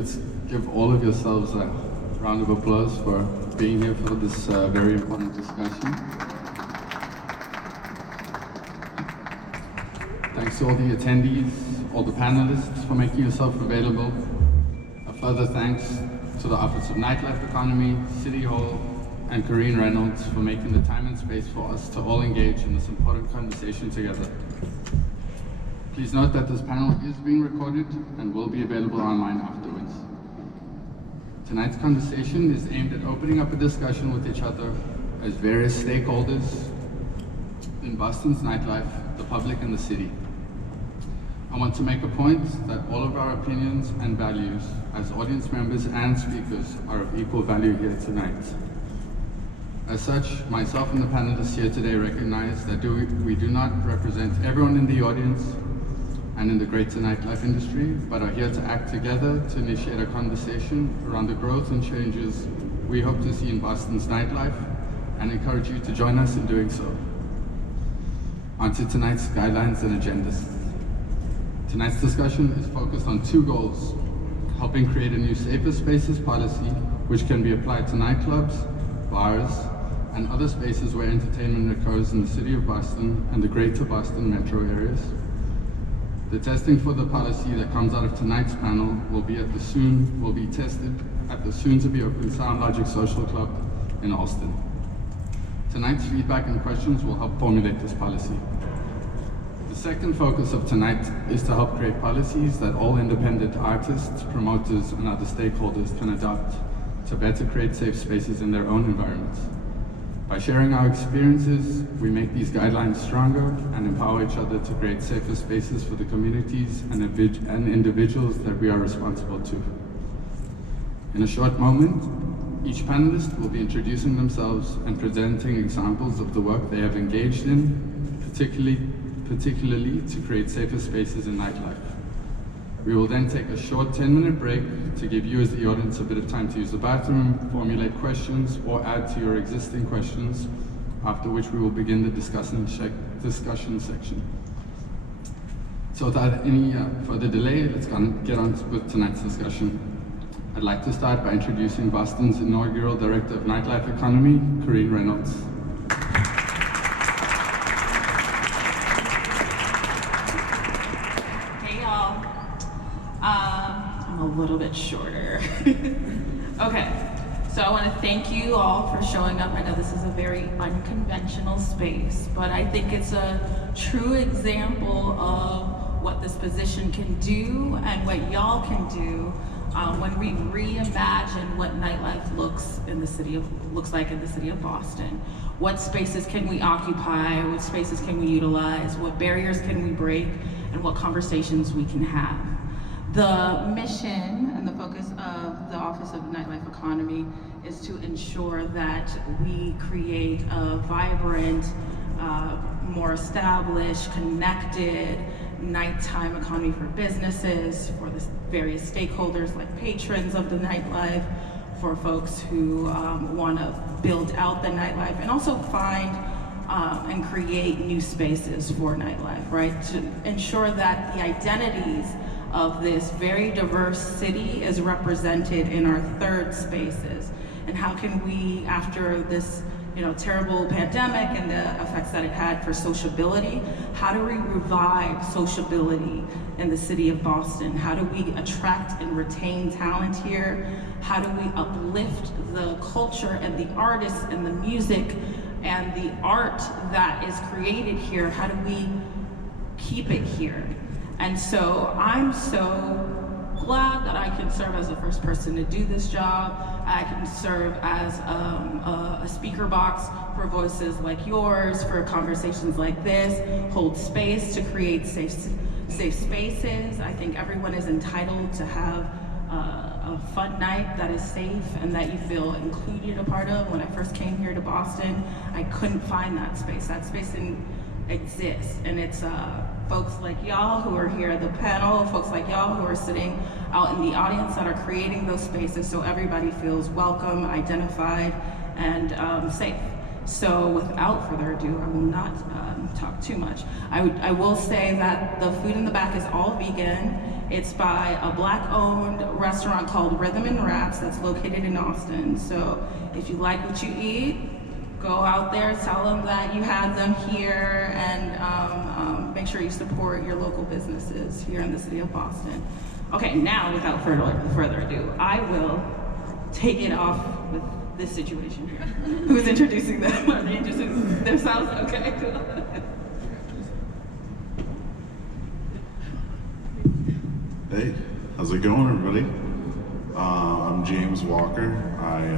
let's give all of yourselves a round of applause for being here for this very important discussion. Thanks to all the attendees, all the panelists for making yourself available. A further thanks to the Office of Nightlife Economy, City Hall, and Corean Reynolds for making the time and space for us to all engage in this important conversation together. Please note that this panel is being recorded and will be available online afterwards. Tonight's conversation is aimed at opening up a discussion with each other as various stakeholders in Boston's nightlife, the public, and the city. I want to make a point that all of our opinions and values as audience members and speakers are of equal value here tonight. As such, myself and the panelists here today recognize that we do not represent everyone in the audience and in the greater nightlife industry, but are here to act together to initiate a conversation around the growth and changes we hope to see in Boston's nightlife, and encourage you to join us in doing so. On to tonight's guidelines and agendas. Tonight's discussion is focused on two goals: helping create a new safer spaces policy, which can be applied to nightclubs, bars, and other spaces where entertainment occurs in the city of Boston and the greater Boston metro areas. The testing for the policy that comes out of tonight's panel will be tested at the soon-to-be-open Sound Logic Social Club in Allston. Tonight's feedback and questions will help formulate this policy. The second focus of tonight is to help create policies that all independent artists, promoters, and other stakeholders can adopt to better create safe spaces in their own environments. By sharing our experiences, we make these guidelines stronger and empower each other to create safer spaces for the communities and individuals that we are responsible to. In a short moment, each panelist will be introducing themselves and presenting examples of the work they have engaged in, particularly to create safer spaces in nightlife. We will then take a short 10-minute break to give you as the audience a bit of time to use the bathroom, formulate questions, or add to your existing questions, after which we will begin the discussion section. So without any further delay, let's get on with tonight's discussion. I'd like to start by introducing Boston's inaugural Director of Nightlife Economy, Corean Reynolds. A little bit shorter. Okay, so I want to thank you all for showing up. I know this is a very unconventional space, but I think it's a true example of what this position can do and what y'all can do when we reimagine what nightlife looks like in the city of Boston. What spaces can we occupy? What spaces can we utilize? What barriers can we break? And what conversations we can have. The mission and the focus of the Office of Nightlife Economy is to ensure that we create a vibrant, more established, connected nighttime economy for businesses, for the various stakeholders like patrons of the nightlife, for folks who want to build out the nightlife, and also find and create new spaces for nightlife, right? To ensure that the identities of this very diverse city is represented in our third spaces. And how can we, after this terrible pandemic and the effects that it had for sociability, how do we revive sociability in the city of Boston? How do we attract and retain talent here? How do we uplift the culture and the artists and the music and the art that is created here? How do we keep it here? And so I'm so glad that I can serve as the first person to do this job. I can serve as a speaker box for voices like yours, for conversations like this, hold space to create safe spaces. I think everyone is entitled to have a fun night that is safe and that you feel included a part of. When I first came here to Boston, I couldn't find that space. That space didn't exist, and it's folks like y'all who are here at the panel, folks like y'all who are sitting out in the audience that are creating those spaces so everybody feels welcome, identified, and safe. So without further ado, I will not talk too much. I will say that the food in the back is all vegan, It's by a Black-owned restaurant called Rhythm and Rats that's located in Austin. So if you like what you eat, go out there, tell them that you had them here, and make sure you support your local businesses here in the city of Boston. Okay, now without further ado, I will take it off with this situation here. Who's introducing them? Are they introducing themselves? Okay, cool. Hey, how's it going, everybody? I'm James Walker. I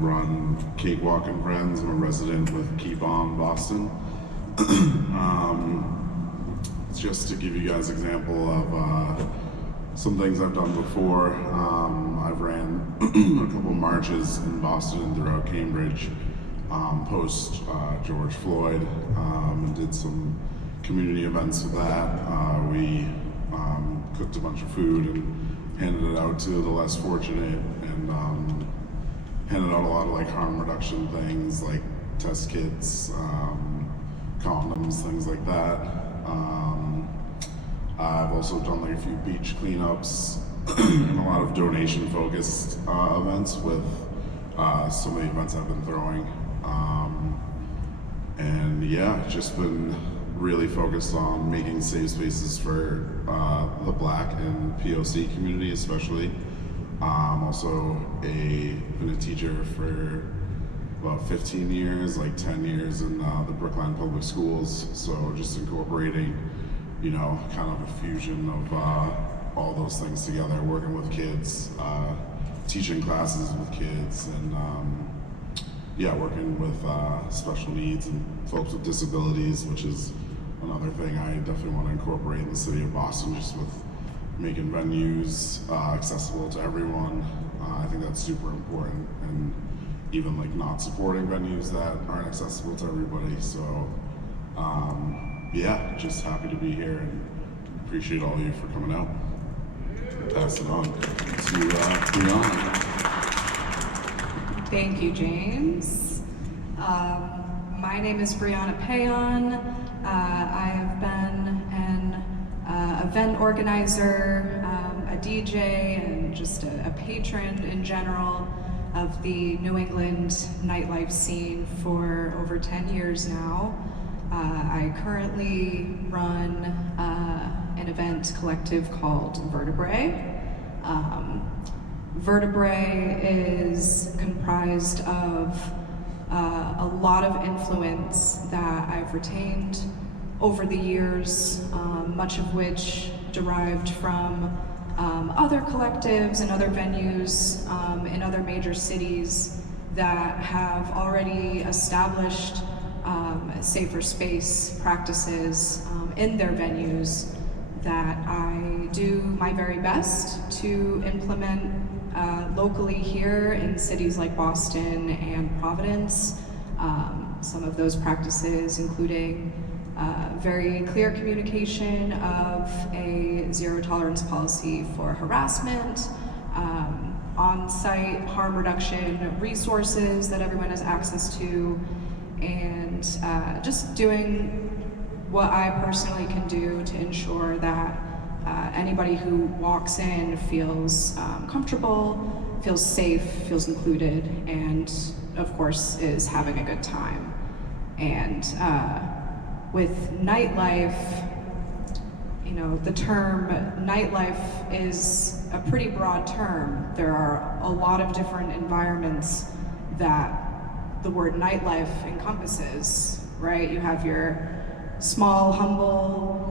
run Cakewalk and Friends. I'm a resident with Keep On Boston. Just to give you guys an example of some things I've done before, I've ran a couple marches in Boston and throughout Cambridge post George Floyd, and did some community events with that. We cooked a bunch of food and handed it out to the less fortunate, and handed out a lot of like harm reduction things like test kits, condoms, things like that. I've also done like a few beach cleanups and a lot of donation focused events with some of the events I've been throwing. And yeah, just been really focused on making safe spaces for the Black and POC community especially. I'm also been a teacher for about 15 years, like 10 years in the Brookline Public Schools. So just incorporating, you know, kind of a fusion of all those things together, working with kids, teaching classes with kids, and yeah, working with special needs and folks with disabilities, which is another thing I definitely want to incorporate in the city of Boston, just with making venues accessible to everyone. I think that's super important, and even like not supporting venues that aren't accessible to everybody. So yeah, just happy to be here and appreciate all of you for coming out. Pass it on to Brianna. Thank you, James. My name is Brianna Paon. I have been an event organizer, a DJ, and just a patron in general of the New England nightlife scene for over 10 years now. I currently run an event collective called Vertebrae. Vertebrae is comprised of a lot of influence that I've retained over the years, much of which derived from other collectives and other venues in other major cities that have already established safer space practices in their venues that I do my very best to implement locally here in cities like Boston and Providence. Some of those practices including very clear communication of a zero tolerance policy for harassment, on-site harm reduction resources that everyone has access to, and just doing what I personally can do to ensure that anybody who walks in feels comfortable, feels safe, feels included, and of course is having a good time. And with nightlife, you know, the term nightlife is a pretty broad term. There are a lot of different environments that the word nightlife encompasses, right? You have your small, humble,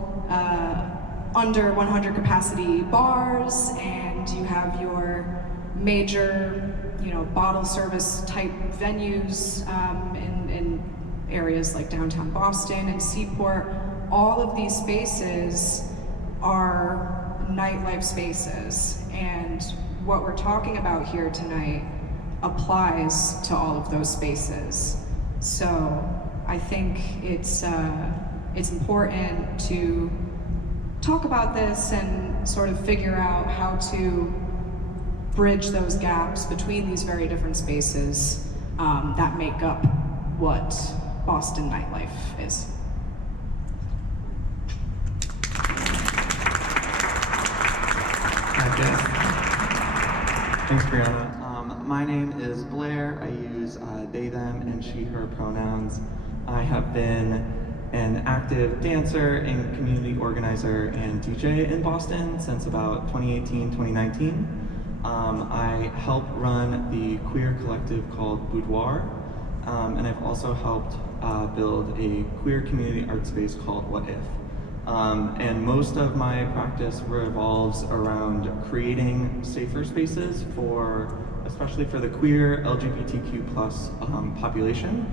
under 100 capacity bars, and you have your major, you know, bottle service type venues in areas like downtown Boston and Seaport. All of these spaces are nightlife spaces, and what we're talking about here tonight applies to all of those spaces. So I think it's important to talk about this and sort of figure out how to bridge those gaps between these very different spaces that make up what Boston nightlife is. Yes. Thanks, Brianna. My name is Blaire. I use they, them, and she, her pronouns. I have been an active dancer and community organizer and DJ in Boston since about 2018, 2019. I help run the queer collective called Boudoir, and I've also helped build a queer community art space called What If. And most of my practice revolves around creating safer spaces especially for the queer LGBTQ plus population,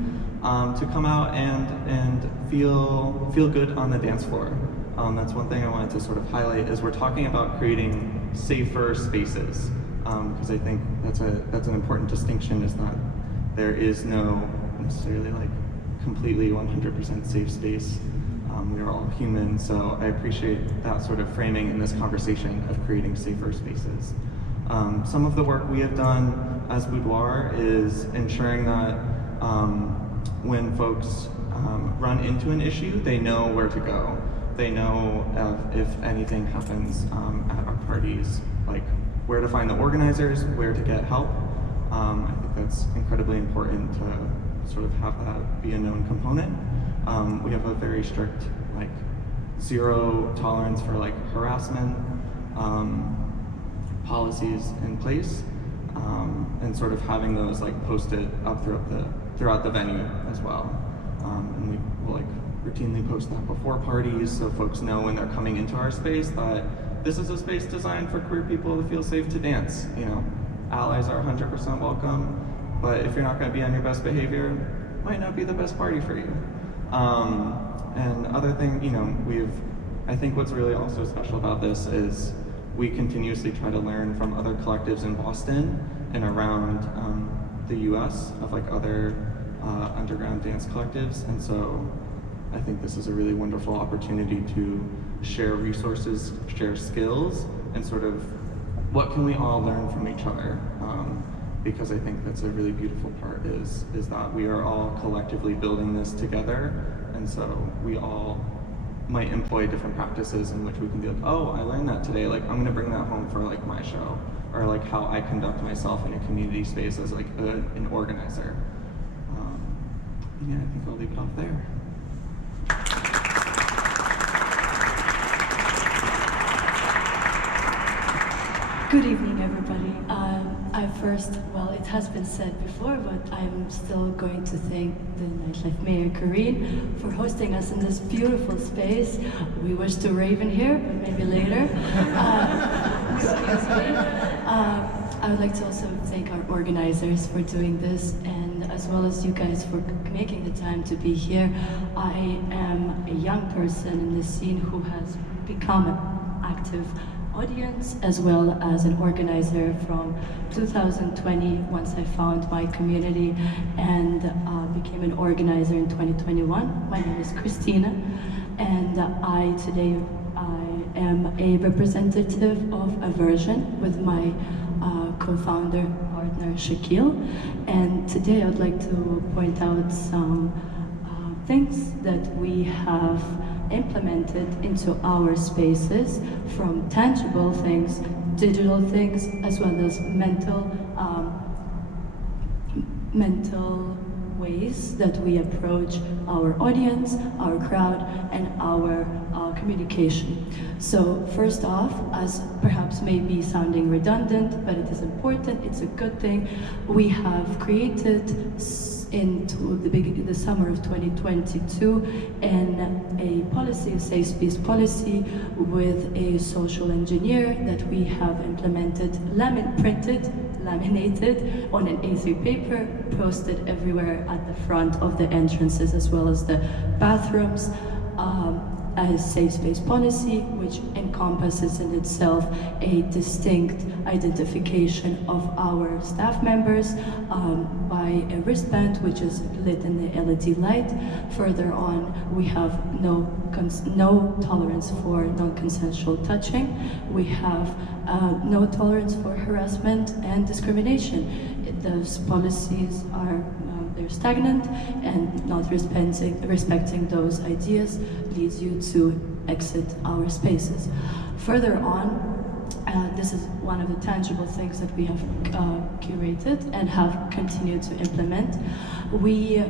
to come out and feel good on the dance floor. That's one thing I wanted to sort of highlight is we're talking about creating safer spaces, because I think that's an important distinction, is that there is no necessarily like completely 100% safe space. We are all human, so I appreciate that sort of framing in this conversation of creating safer spaces. Some of the work we have done as Boudoir is ensuring that when folks run into an issue, they know where to go. They know if anything happens at our parties, like where to find the organizers, where to get help. I think that's incredibly important to sort of have that be a known component. We have a very strict, like, zero tolerance for like harassment policies in place, and sort of having those like posted up throughout the venue as well. And we will like routinely post that before parties so folks know when they're coming into our space that this is a space designed for queer people to feel safe to dance. You know, allies are 100% welcome, but if you're not going to be on your best behavior, it might not be the best party for you. And other thing, you know, I think what's really also special about this is we continuously try to learn from other collectives in Boston and around the US of like other underground dance collectives. And so I think this is a really wonderful opportunity to share resources, share skills, and sort of what can we all learn from each other? Because I think that's a really beautiful part is that we are all collectively building this together, and so we all might employ different practices in which we can be like, oh, I learned that today, like I'm gonna bring that home for like my show, or like how I conduct myself in a community space as like an organizer. Yeah, I think I'll leave it off there. Good evening, everybody. It has been said before, but I'm still going to thank the Nightlife Mayor, Corean, for hosting us in this beautiful space. We wish to rave in here, but maybe later. Excuse me. I would like to also thank our organizers for doing this, and as well as you guys for making the time to be here. I am a young person in the scene who has become an active audience as well as an organizer from 2020 once I found my community, and became an organizer in 2021. My name is Kristina, and today I am a representative of Aversion with my co-founder partner Shaquille, and today I'd like to point out some things that we have implemented into our spaces, from tangible things, digital things, as well as mental ways that we approach our audience, our crowd, and our communication. So first off, as perhaps may be sounding redundant, but it is important, it's a good thing, we have created into the summer of 2022 a policy, a safe space policy, with a social engineer that we have implemented, laminated on an A3 paper, posted everywhere at the front of the entrances as well as the bathrooms. A safe space policy, which encompasses in itself a distinct identification of our staff members by a wristband which is lit in the LED light. Further on, we have no tolerance for non-consensual touching. We have no tolerance for harassment and discrimination. Those policies are they're stagnant, and not respecting those ideas leads you to exit our spaces. Further on, this is one of the tangible things that we have curated and have continued to implement. We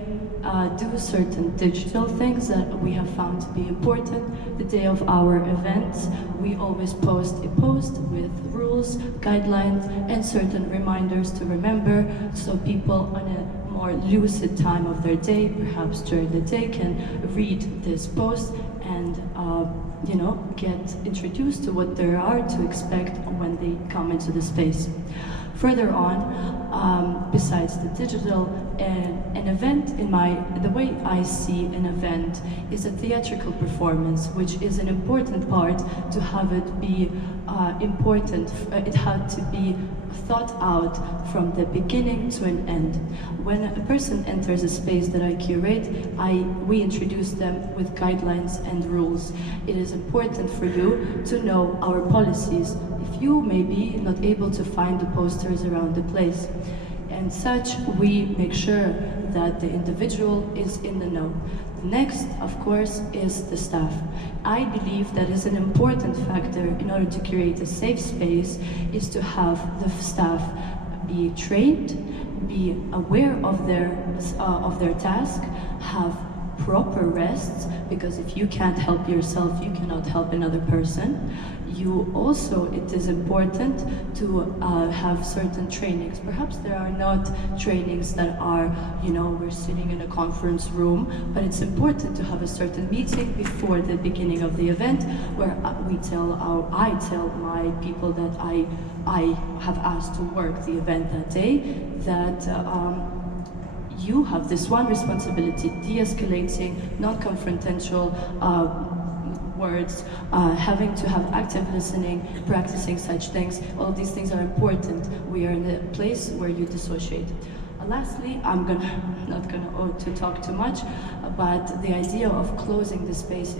do certain digital things that we have found to be important. The day of our events, we always post a post with rules, guidelines, and certain reminders to remember, so people on a more lucid time of their day, perhaps during the day, can read this post and get introduced to what there are to expect when they come into the space. Further on, besides the digital, an event, the way I see an event is a theatrical performance, which is an important part to have it be important. It had to be thought out from the beginning to an end. When a person enters a space that I curate, we introduce them with guidelines and rules. It is important for you to know our policies. If you may be not able to find the posters around the place, and such, we make sure that the individual is in the know. Next, of course, is the staff. I believe that is an important factor in order to create a safe space, is to have the staff be trained, be aware of their task, have proper rests, because if you can't help yourself, you cannot help another person. It is important to have certain trainings. Perhaps there are not trainings that are, we're sitting in a conference room, but it's important to have a certain meeting before the beginning of the event, where I tell my people that I have asked to work the event that day, that you have this one responsibility: de-escalating, non-confrontational words, having to have active listening, practicing such things. All of these things are important. We are in a place where you dissociate. Lastly, I'm not gonna talk too much, but the idea of closing the space,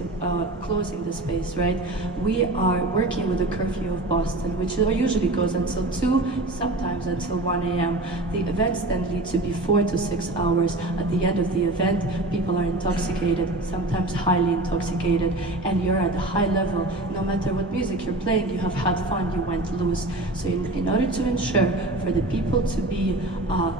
right? We are working with the curfew of Boston, which usually goes until 2, sometimes until 1 a.m. The events then lead to be 4 to 6 hours. At the end of the event, people are intoxicated, sometimes highly intoxicated, and you're at a high level. No matter what music you're playing, you have had fun, you went loose. So in order to ensure for the people to be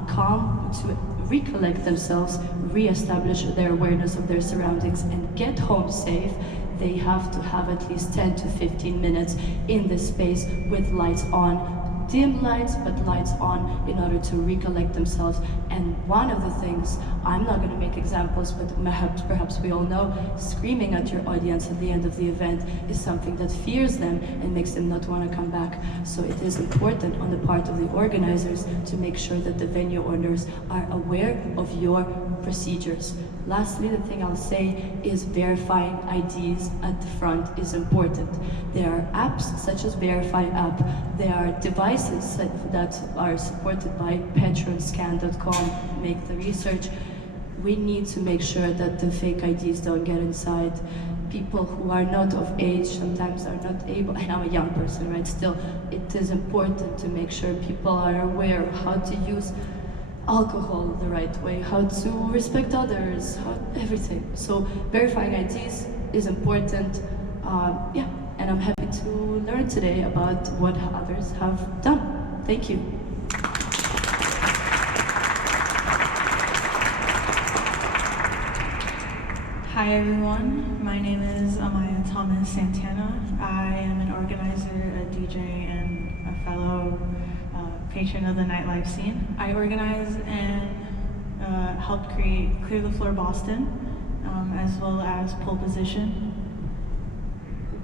calm, to recollect themselves, re-establish their awareness of their surroundings, and get home safe, they have to have at least 10 to 15 minutes in this space with lights on. Dim lights, but lights on, in order to recollect themselves. And one of the things, I'm not going to make examples, but perhaps we all know, screaming at your audience at the end of the event is something that fears them and makes them not want to come back. So it is important on the part of the organizers to make sure that the venue owners are aware of your procedures. Lastly, the thing I'll say is verifying IDs at the front is important. There are apps such as Verify app. There are devices that are supported by patronscan.com, make the research. We need to make sure that the fake IDs don't get inside. People who are not of age sometimes are not able, and I'm a young person, right? Still, it is important to make sure people are aware of how to use alcohol the right way, how to respect others, everything. So verifying IDs is important, and I'm happy to learn today about what others have done. Thank you. Hi everyone, my name is Amaya Thomas Santana. I am an organizer, a DJ, and a fellow patron of the nightlife scene. I organize and helped create Clear the Floor Boston, as well as Pole Position.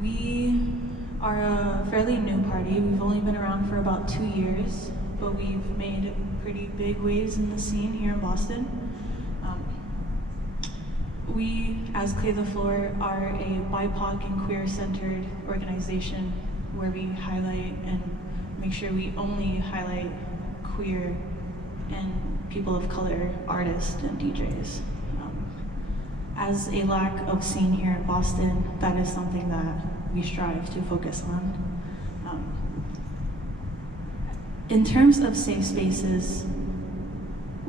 We are a fairly new party. We've only been around for about 2 years, but we've made pretty big waves in the scene here in Boston. We, as Clear the Floor, are a BIPOC and queer-centered organization where we highlight and make sure we only highlight queer and people of color artists and DJs. As a lack of scene here in Boston, that is something that we strive to focus on. In terms of safe spaces,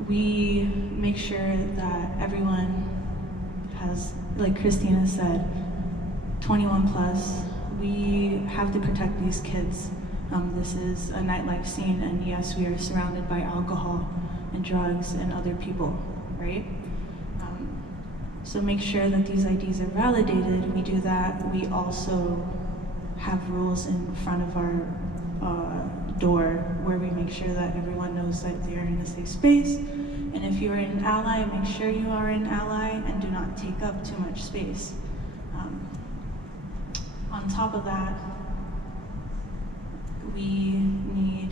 we make sure that everyone has, like Kristina said, 21 plus. we have to protect these kids. This is a nightlife scene, and yes, we are surrounded by alcohol and drugs and other people, right? So make sure that these IDs are validated. We do that. We also have rules in front of our door where we make sure that everyone knows that they are in a safe space. And if you are an ally, make sure you are an ally and do not take up too much space. On top of that, we need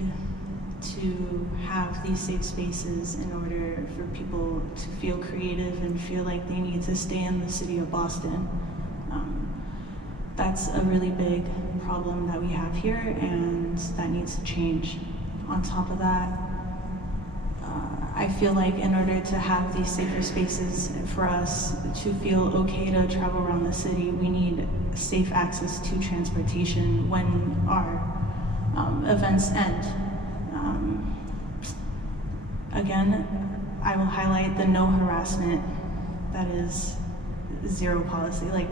to have these safe spaces in order for people to feel creative and feel like they need to stay in the city of Boston. That's a really big problem that we have here, and that needs to change. On top of that, I feel like in order to have these safer spaces for us to feel okay to travel around the city, we need safe access to transportation when our events end. Again, I will highlight the no harassment. That is zero policy. Like,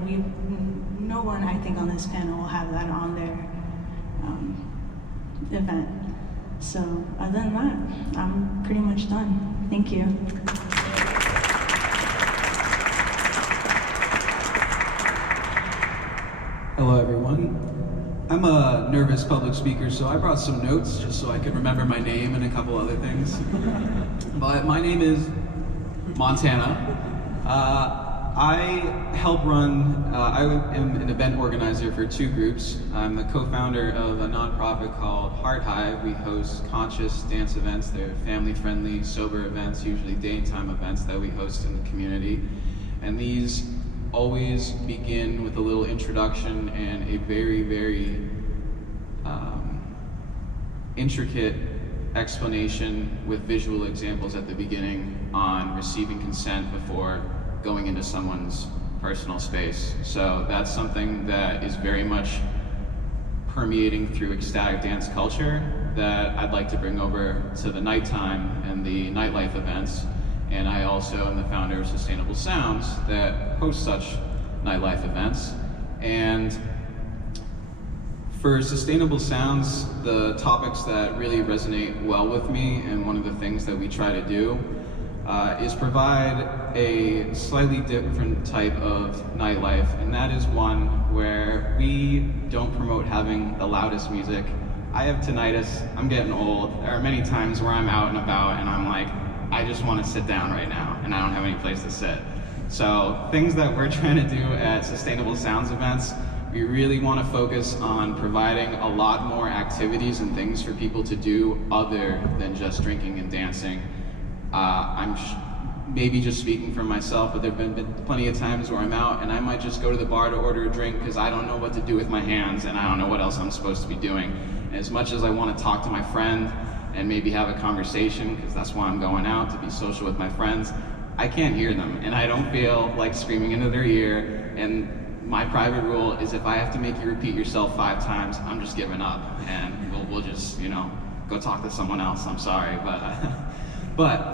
no one, I think, on this panel will have that on their event. So other than that, I'm pretty much done. Thank you. Hello, everyone. I'm a nervous public speaker, so I brought some notes just so I could remember my name and a couple other things. But my name is Montana. I help run, I am an event organizer for two groups. I'm the co-founder of a nonprofit called Heart Hive. We host conscious dance events. They're family-friendly, sober events, usually daytime events that we host in the community. And these always begin with a little introduction and a very, very intricate explanation with visual examples at the beginning on receiving consent before going into someone's personal space. So that's something that is very much permeating through ecstatic dance culture that I'd like to bring over to the nighttime and the nightlife events. And I also am the founder of Sustainable Sounds that hosts such nightlife events. And for Sustainable Sounds, the topics that really resonate well with me, and one of the things that we try to do, is provide a slightly different type of nightlife, and that is one where we don't promote having the loudest music. I have tinnitus, I'm getting old. There are many times where I'm out and about and I'm like, I just want to sit down right now, and I don't have any place to sit. So things that we're trying to do at Sustainable Sounds events, we really want to focus on providing a lot more activities and things for people to do other than just drinking and dancing. I'm maybe just speaking for myself, but there have been plenty of times where I'm out and I might just go to the bar to order a drink because I don't know what to do with my hands and I don't know what else I'm supposed to be doing. And as much as I want to talk to my friend and maybe have a conversation, because that's why I'm going out, to be social with my friends, I can't hear them and I don't feel like screaming into their ear. And my private rule is if I have to make you repeat yourself 5 times, I'm just giving up and we'll just, you know, go talk to someone else. I'm sorry, but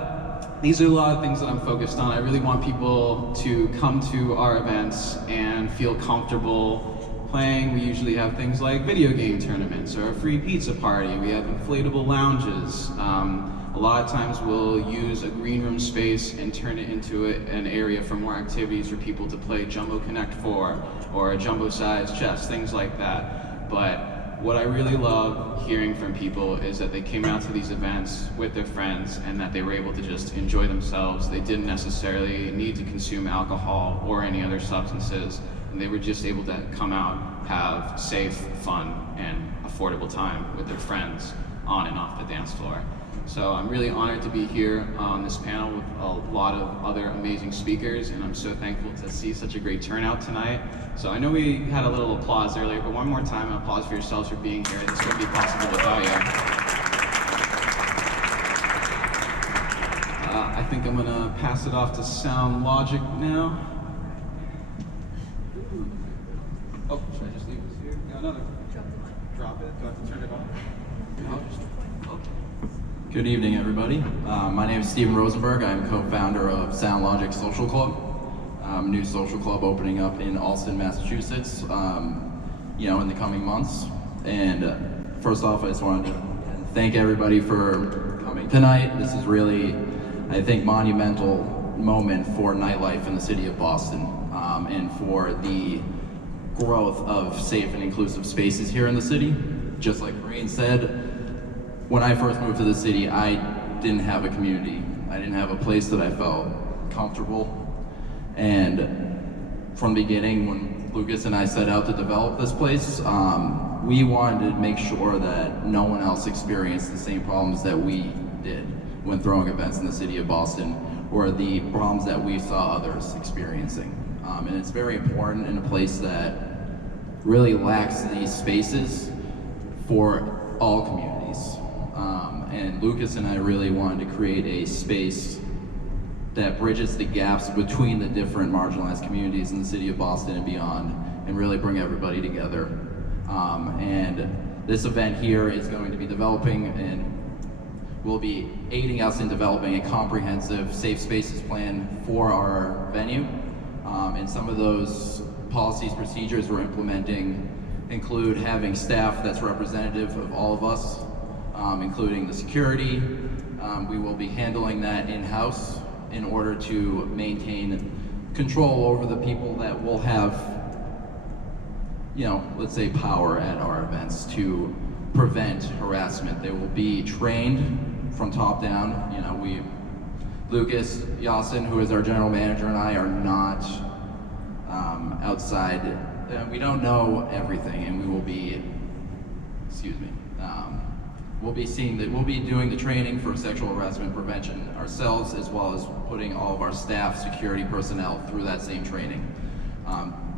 these are a lot of things that I'm focused on. I really want people to come to our events and feel comfortable playing. We usually have things like video game tournaments or a free pizza party. We have inflatable lounges. A lot of times we'll use a green room space and turn it into an area for more activities for people to play Jumbo Connect 4 or a jumbo-sized chess, things like that. But what I really love hearing from people is that they came out to these events with their friends and that they were able to just enjoy themselves. They didn't necessarily need to consume alcohol or any other substances. And they were just able to come out, have safe, fun, and affordable time with their friends on and off the dance floor. So I'm really honored to be here on this panel with a lot of other amazing speakers, and I'm so thankful to see such a great turnout tonight. So I know we had a little applause earlier, but one more time, an applause for yourselves for being here. This wouldn't be possible without you. I think I'm gonna pass it off to Sound Logic now. Oh, should I just leave this here? Got another. Drop it. Do I have to turn it off? No, just, okay. Good evening, everybody. My name is Stephen Rosenberg. I'm co-founder of Sound Logic Social Club, a new social club opening up in Allston, Massachusetts. in the coming months. And first off, I just wanted to thank everybody for coming tonight. This is really, I think, monumental moment for nightlife in the city of Boston, and for the growth of safe and inclusive spaces here in the city. Just like Brian said, when I first moved to the city, I didn't have a community. I didn't have a place that I felt comfortable. And from the beginning, when Lucas and I set out to develop this place, we wanted to make sure that no one else experienced the same problems that we did when throwing events in the city of Boston, or the problems that we saw others experiencing. And it's very important in a place that really lacks these spaces for all communities. And Lucas and I really wanted to create a space that bridges the gaps between the different marginalized communities in the city of Boston and beyond, and really bring everybody together. And this event here is going to be developing and will be aiding us in developing a comprehensive safe spaces plan for our venue. And some of those policies, procedures we're implementing include having staff that's representative of all of us, including the security. We will be handling that in-house in order to maintain control over the people that will have, let's say, power at our events to prevent harassment. They will be trained from top down. Lucas Yasin, who is our general manager, and I are not outside. We don't know everything, and we will be, we'll be doing the training for sexual harassment prevention ourselves, as well as putting all of our staff, security personnel through that same training.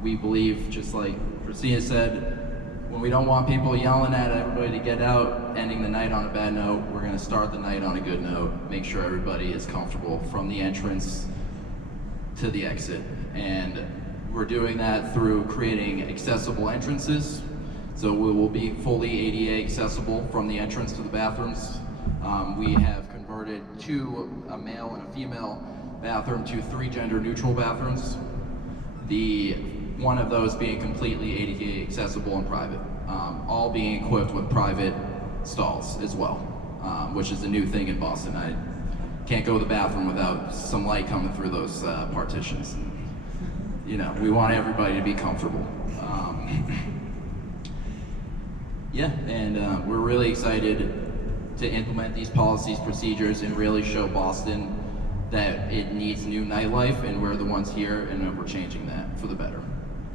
We believe, just like Kristina said, when we don't want people yelling at everybody to get out, ending the night on a bad note, we're gonna start the night on a good note, make sure everybody is comfortable from the entrance to the exit. And we're doing that through creating accessible entrances. So we will be fully ADA accessible from the entrance to the bathrooms. We have converted a male and a female bathroom to 3 gender neutral bathrooms. One of those being completely ADA accessible and private. All being equipped with private stalls as well, which is a new thing in Boston. I can't go to the bathroom without some light coming through those partitions. We want everybody to be comfortable. And we're really excited to implement these policies, procedures, and really show Boston that it needs new nightlife, and we're the ones here, and we're changing that for the better.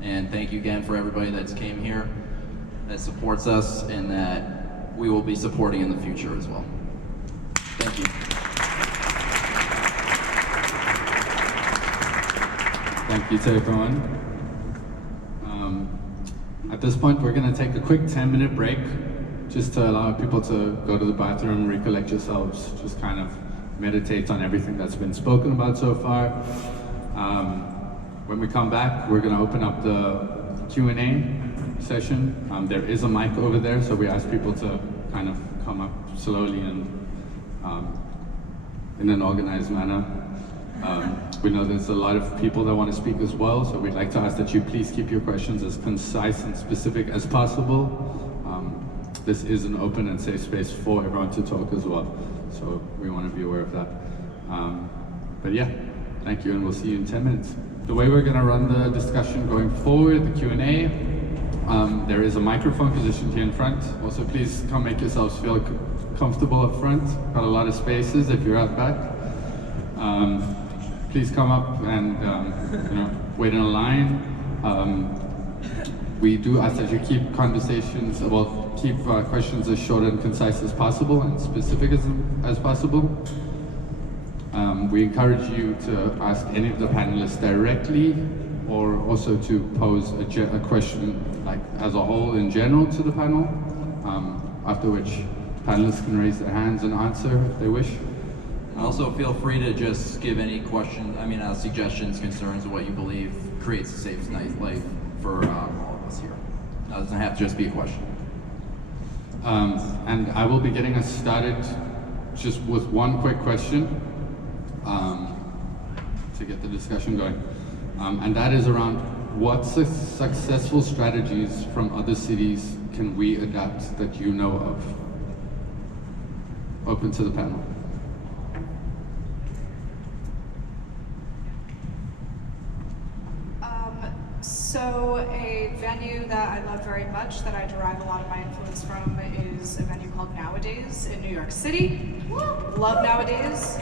And thank you again for everybody that's came here, that supports us, and that we will be supporting in the future as well. Thank you. Thank you to everyone. At this point, we're going to take a quick 10-minute break just to allow people to go to the bathroom, recollect yourselves, just kind of meditate on everything that's been spoken about so far. When we come back, we're going to open up the Q&A session. There is a mic over there, so we ask people to kind of come up slowly and in an organized manner. We know there's a lot of people that want to speak as well, so we'd like to ask that you please keep your questions as concise and specific as possible. This is an open and safe space for everyone to talk as well, so we want to be aware of that. But yeah, thank you, and we'll see you in 10 minutes. The way we're going to run the discussion going forward, the Q&A, there is a microphone positioned here in front. Also, please come make yourselves feel comfortable up front. Got a lot of spaces if you're out back. Please come up and wait in a line. We do ask that you keep conversations, keep questions as short and concise as possible and specific as possible. We encourage you to ask any of the panelists directly, or also to pose a question as a whole in general to the panel, after which panelists can raise their hands and answer if they wish. Also, feel free to just give any questions, suggestions, concerns of what you believe creates a safe nightlife for all of us here. It doesn't have to just be a question. And I will be getting us started just with one quick question to get the discussion going. And that is around what successful strategies from other cities can we adapt that you know of? Open to the panel. So a venue that I love very much, that I derive a lot of my influence from, is a venue called Nowadays in New York City. Love Nowadays.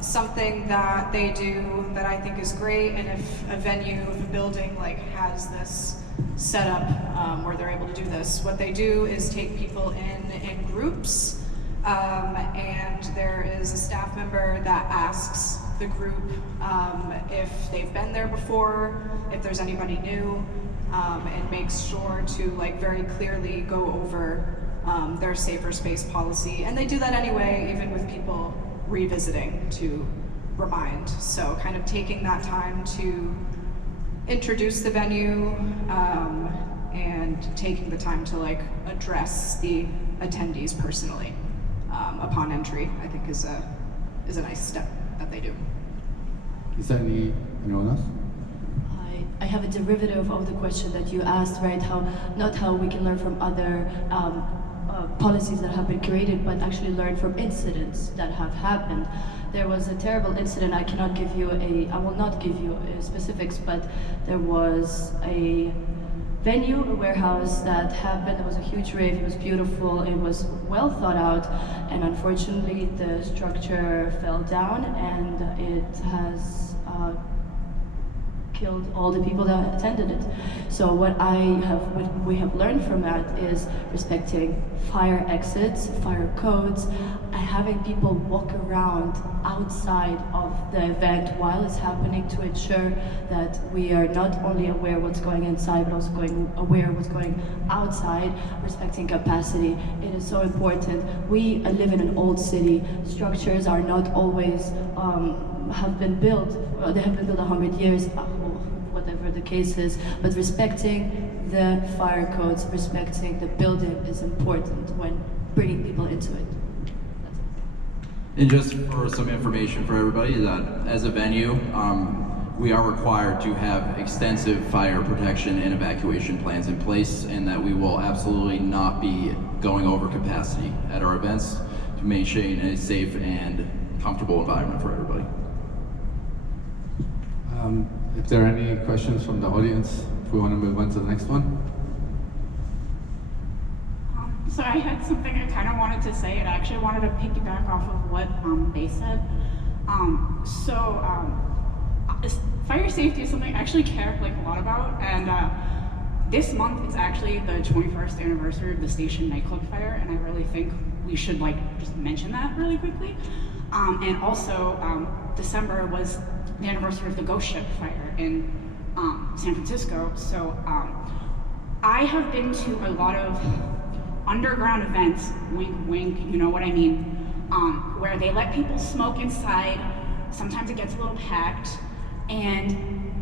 Something that they do that I think is great, and if a venue, if a building like has this setup where they're able to do this, what they do is take people in groups, and there is a staff member that asks the group if they've been there before, if there's anybody new, and makes sure to like very clearly go over their safer space policy. And they do that anyway, even with people revisiting to remind. So kind of taking that time to introduce the venue and taking the time to like address the attendees personally upon entry, I think is a nice step that they do. Is there anyone else? I have a derivative of the question that you asked, right? Not how we can learn from other policies that have been created, but actually learn from incidents that have happened. There was a terrible incident. I will not give you specifics, but there was a venue, a warehouse that happened. It was a huge rave. It was beautiful. It was well thought out, and unfortunately, the structure fell down, and it has killed all the people that attended it. So what we have learned from that is respecting fire exits, fire codes, and having people walk around outside of the event while it's happening to ensure that we are not only aware what's going inside, but also aware what's going outside, respecting capacity. It is so important. We live in an old city. Structures are not always have been built. They have been built 100 years, whatever the case is. But respecting the fire codes, respecting the building is important when bringing people into it. And just for some information for everybody, that as a venue, we are required to have extensive fire protection and evacuation plans in place, and that we will absolutely not be going over capacity at our events to maintain a safe and comfortable environment for everybody. If there are any questions from the audience, if we want to move on to the next one. So I had something I kind of wanted to say, and I actually wanted to piggyback off of what they said. Fire safety is something I actually care a lot about, and this month it's actually the 21st anniversary of the Station nightclub fire, and I really think we should just mention that really quickly. And also, December was the anniversary of the Ghost Ship fire in San Francisco. So I have been to a lot of underground events, wink, wink, you know what I mean, where they let people smoke inside. Sometimes it gets a little packed, and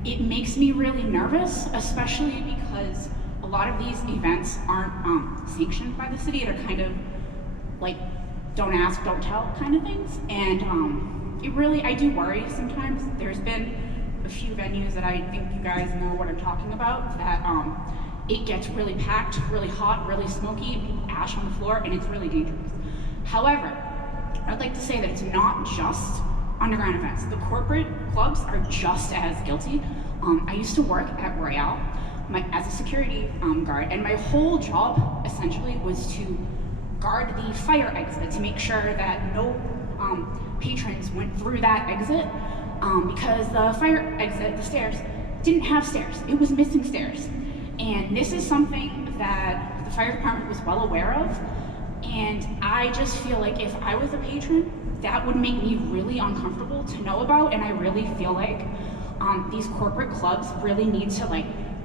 it makes me really nervous, especially because a lot of these events aren't sanctioned by the city. They're kind of like don't ask, don't tell kind of things. And I do worry sometimes. There's been a few venues that I think you guys know what I'm talking about, that it gets really packed, really hot, really smoky, and people ash on the floor, and it's really dangerous. However, I'd like to say that it's not just underground events. The corporate clubs are just as guilty. I used to work at Royale as a security guard, and my whole job essentially was to guard the fire exit to make sure that no patrons went through that exit, because the fire exit, the stairs, didn't have stairs. It was missing stairs. And this is something that the fire department was well aware of, and I just feel like if I was a patron, that would make me really uncomfortable to know about, and I really feel like these corporate clubs really need to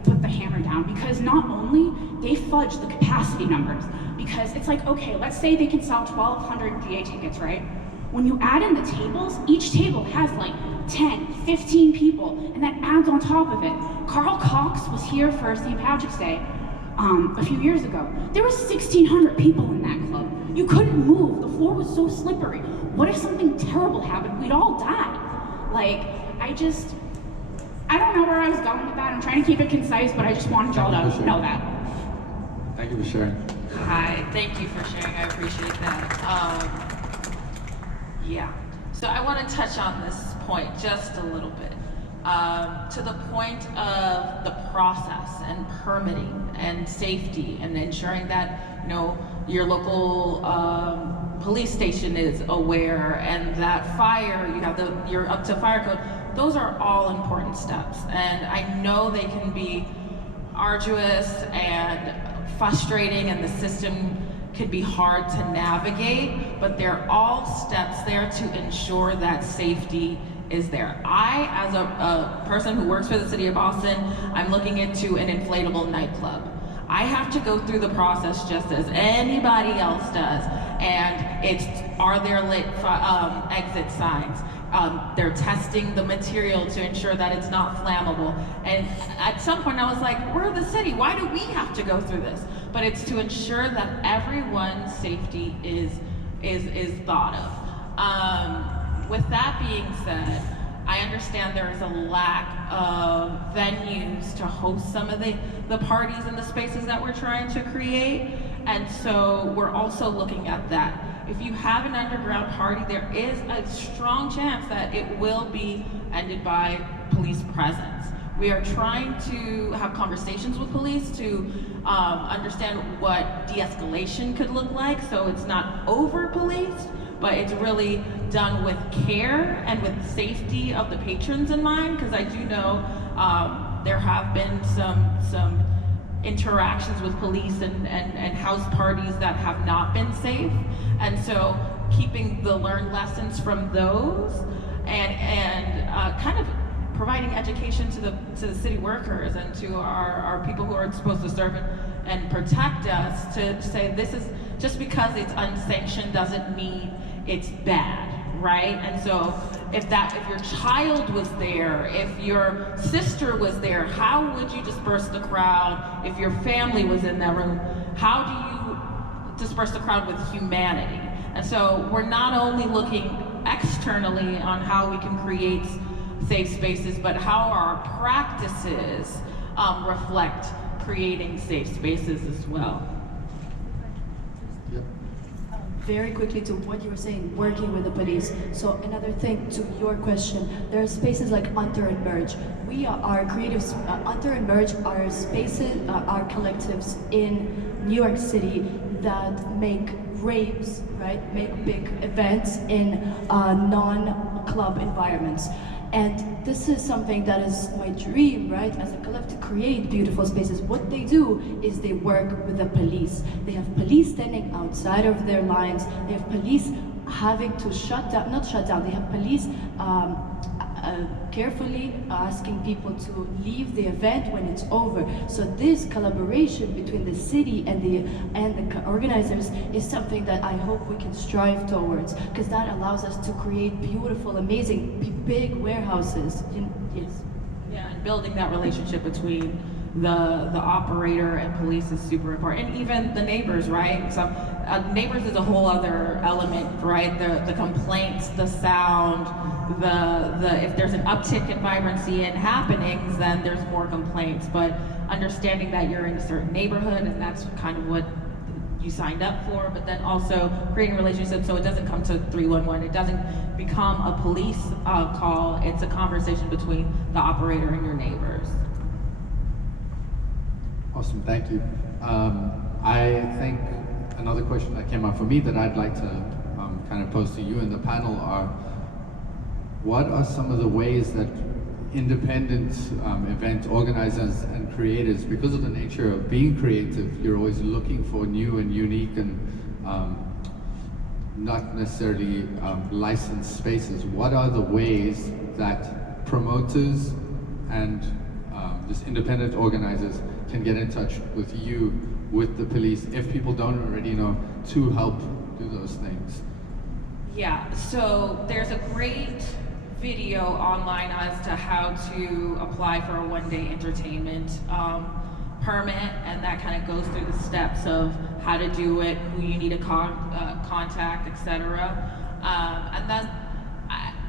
put the hammer down, because not only they fudge the capacity numbers, because it's like, okay, let's say they can sell 1,200 GA tickets, right? When you add in the tables, each table has 10, 15 people, and that adds on top of it. Carl Cox was here for St. Patrick's Day a few years ago. There was 1,600 people in that club. You couldn't move, the floor was so slippery. I don't know where I was going with that. I'm trying to keep it concise, but I just wanted y'all to know that. Thank you for sharing. Hi, thank you for sharing. I appreciate that. Yeah. So I want to touch on this point just a little bit. To the point of the process and permitting and safety and ensuring that your local police station is aware and that you're up to fire code. Those are all important steps, and I know they can be arduous and frustrating, and the system can be hard to navigate, but they're all steps there to ensure that safety is there. I, as a person who works for the city of Boston, I'm looking into an inflatable nightclub. I have to go through the process just as anybody else does, and are there lit exit signs? They're testing the material to ensure that it's not flammable. And at some point I was like, we're the city, why do we have to go through this? But it's to ensure that everyone's safety is thought of. With that being said, I understand there is a lack of venues to host some of the parties and the spaces that we're trying to create. And so we're also looking at that. If you have an underground party, there is a strong chance that it will be ended by police presence. We are trying to have conversations with police to understand what de-escalation could look like, so it's not over-policed, but it's really done with care and with safety of the patrons in mind, because I do know there have been some interactions with police and house parties that have not been safe, and so keeping the learned lessons from those and kind of providing education to the city workers and to our people who are supposed to serve and protect us, to say this is just because it's unsanctioned doesn't mean it's bad, right? And so if your child was there, if your sister was there, how would you disperse the crowd? If your family was in that room, how do you disperse the crowd with humanity? And so we're not only looking externally on how we can create safe spaces, but how our practices reflect creating safe spaces as well. Very quickly to what you were saying, working with the police. So another thing to your question, there are spaces like Under and Merge. We are creatives. Under and Merge are spaces, are collectives in New York City that make raves, right? Make big events in non-club environments. And this is something that is my dream, right? As a collective, to create beautiful spaces. What they do is they work with the police. They have police standing outside of their lines. They have police having to not shut down, they have police carefully asking people to leave the event when it's over. So this collaboration between the city and the organizers is something that I hope we can strive towards, because that allows us to create beautiful, amazing, big warehouses. Yes. Yeah, and building that relationship between the operator and police is super important, and even the neighbors, right? So neighbors is a whole other element, right? The complaints, the sound, if there's an uptick in vibrancy and happenings, then there's more complaints. But understanding that you're in a certain neighborhood and that's kind of what you signed up for, but then also creating relationships so it doesn't come to 311. It doesn't become a police call. It's a conversation between the operator and your neighbors. Awesome, thank you. I think another question that came up for me that I'd like to kind of pose to you in the panel are, what are some of the ways that independent event organizers and creators, because of the nature of being creative, you're always looking for new and unique and not necessarily licensed spaces. What are the ways that promoters and just independent organizers can get in touch with you, with the police, if people don't already know, to help do those things? Yeah, so there's a great video online as to how to apply for a one-day entertainment permit, and that kind of goes through the steps of how to do it, who you need to contact, etc. And then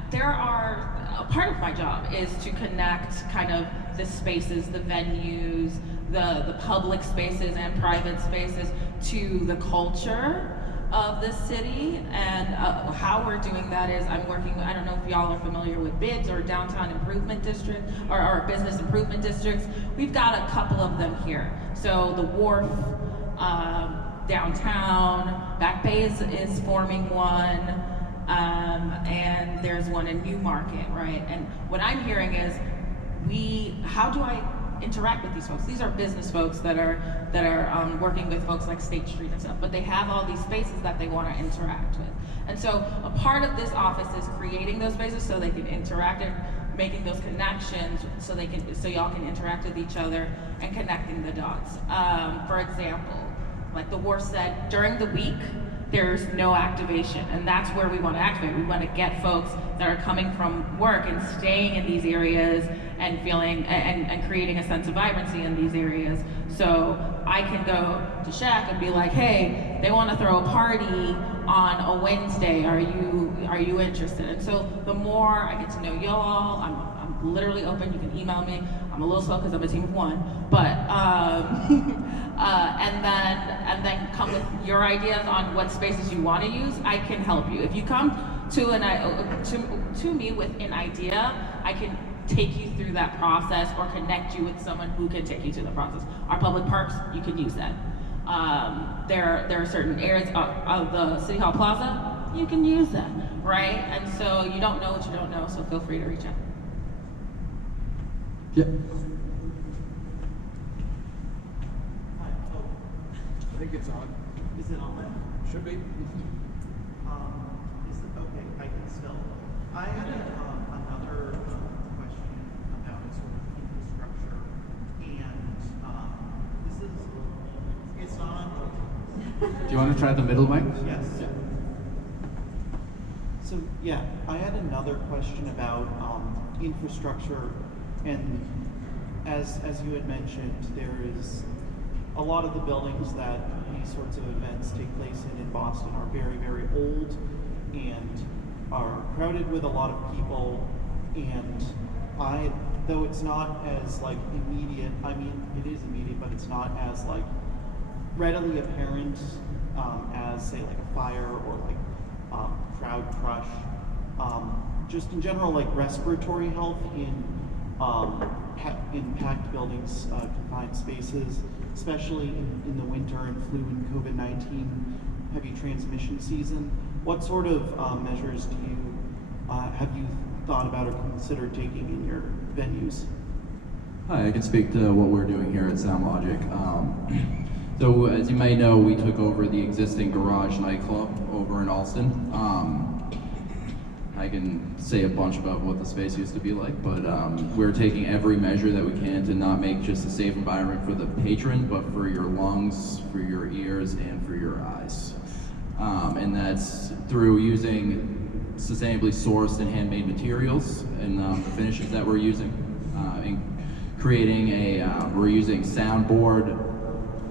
there are part of my job is to connect kind of the spaces, the venues, the public spaces and private spaces to the culture of the city. And how we're doing that is I'm working, I don't know if y'all are familiar with BIDs or Downtown Improvement District or Business Improvement Districts. We've got a couple of them here. So the Wharf, downtown, Back Bay is forming one, and there's one in Newmarket, right? And what I'm hearing is, how do I interact with these folks? These are business folks that are working with folks like State Street and stuff, but they have all these spaces that they want to interact with. And so a part of this office is creating those spaces so they can interact and making those connections so y'all can interact with each other and connecting the dots. For example, like the Wharf said, during the week, there's no activation, and that's where we want to activate. We want to get folks that are coming from work and staying in these areas and feeling and creating a sense of vibrancy in these areas. So I can go to Shaq and be like, hey, they want to throw a party on a Wednesday. Are you interested? And so the more I get to know y'all, I'm literally open. You can email me. I'm a little slow because I'm a team of one, but and then come with your ideas on what spaces you want to use. I can help you. If you come to me with an idea, I can take you through that process or connect you with someone who can take you through the process. Our public parks, you can use that. There are certain areas of the City Hall Plaza, you can use that, right? And so you don't know what you don't know, so feel free to reach out. Yeah. I think it's on. Is it on? Should be. Is it okay? I can still. I had another question about sort of infrastructure, and this is. It's not on. Do you want to try the middle mic? Yes. Yeah. So yeah, I had another question about infrastructure, and as you had mentioned, there is a lot of the buildings that these sorts of events take place in Boston are very, very old and are crowded with a lot of people. And though it's not as like immediate, I mean, it is immediate, but it's not as like readily apparent as say like a fire or like crowd crush. Just in general, like respiratory health in packed buildings, confined spaces, especially in the winter and flu and COVID-19 heavy transmission season. What sort of measures do you have you thought about or considered taking in your venues? Hi, I can speak to what we're doing here at Sound Logic. So as you may know, we took over the existing garage nightclub over in Alston. I can say a bunch about what the space used to be like, but we're taking every measure that we can to not make just a safe environment for the patron, but for your lungs, for your ears, and for your eyes. And that's through using sustainably sourced and handmade materials and the finishes that we're using. And creating we're using soundboard,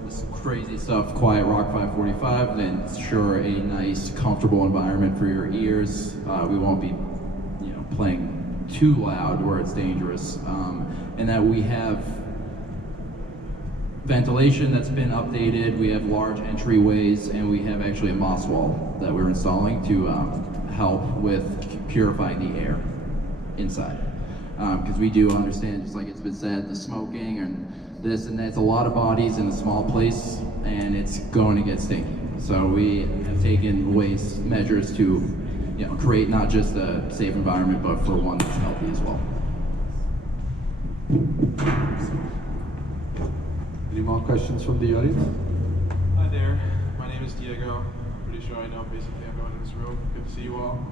this crazy stuff, Quiet Rock 545, and ensure a nice, comfortable environment for your ears. We won't be, playing too loud where it's dangerous, and that we have ventilation that's been updated. We have large entryways, and we have actually a moss wall that we're installing to help with purifying the air inside. Because we do understand, just like it's been said, the smoking and this and that's a lot of bodies in a small place, and it's going to get stinky. So we have taken measures to, create not just a safe environment, but for one that's healthy as well. Any more questions from the audience? Hi there. My name is Diego. Pretty sure I know basically everyone in this room. Good to see you all.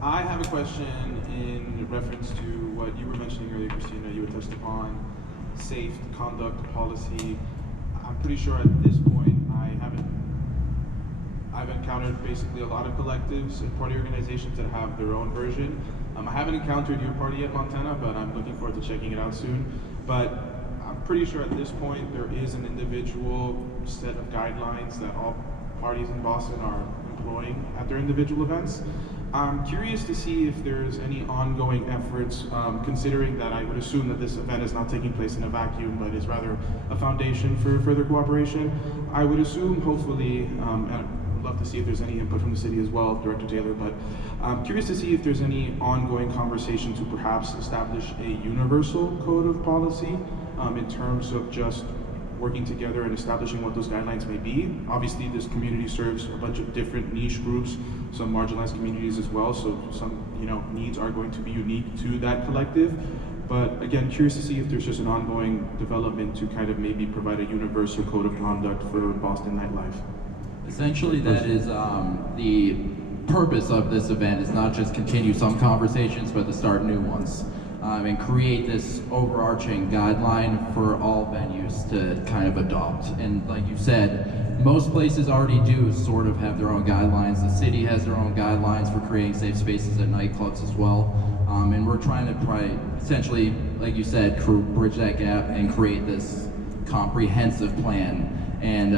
I have a question in reference to what you were mentioning earlier, Kristina. You had touched upon safe conduct policy. I'm pretty sure at this point I've encountered basically a lot of collectives and party organizations that have their own version. I haven't encountered your party at Montana, but I'm looking forward to checking it out soon. But I'm pretty sure at this point there is an individual set of guidelines that all parties in Boston are employing at their individual events. I'm curious to see if there's any ongoing efforts, considering that I would assume that this event is not taking place in a vacuum, but is rather a foundation for further cooperation. I would assume, hopefully, and I'd love to see if there's any input from the city as well, Director Taylor, but I'm curious to see if there's any ongoing conversation to perhaps establish a universal code of policy in terms of just working together and establishing what those guidelines may be. Obviously, this community serves a bunch of different niche groups, some marginalized communities as well, so some needs are going to be unique to that collective. But again, curious to see if there's just an ongoing development to kind of maybe provide a universal code of conduct for Boston nightlife. Essentially, that is the purpose of this event, is not just continue some conversations, but to start new ones. And create this overarching guideline for all venues to kind of adopt. And like you said, most places already do sort of have their own guidelines. The city has their own guidelines for creating safe spaces at nightclubs as well. And we're trying to essentially, like you said, bridge that gap and create this comprehensive plan. And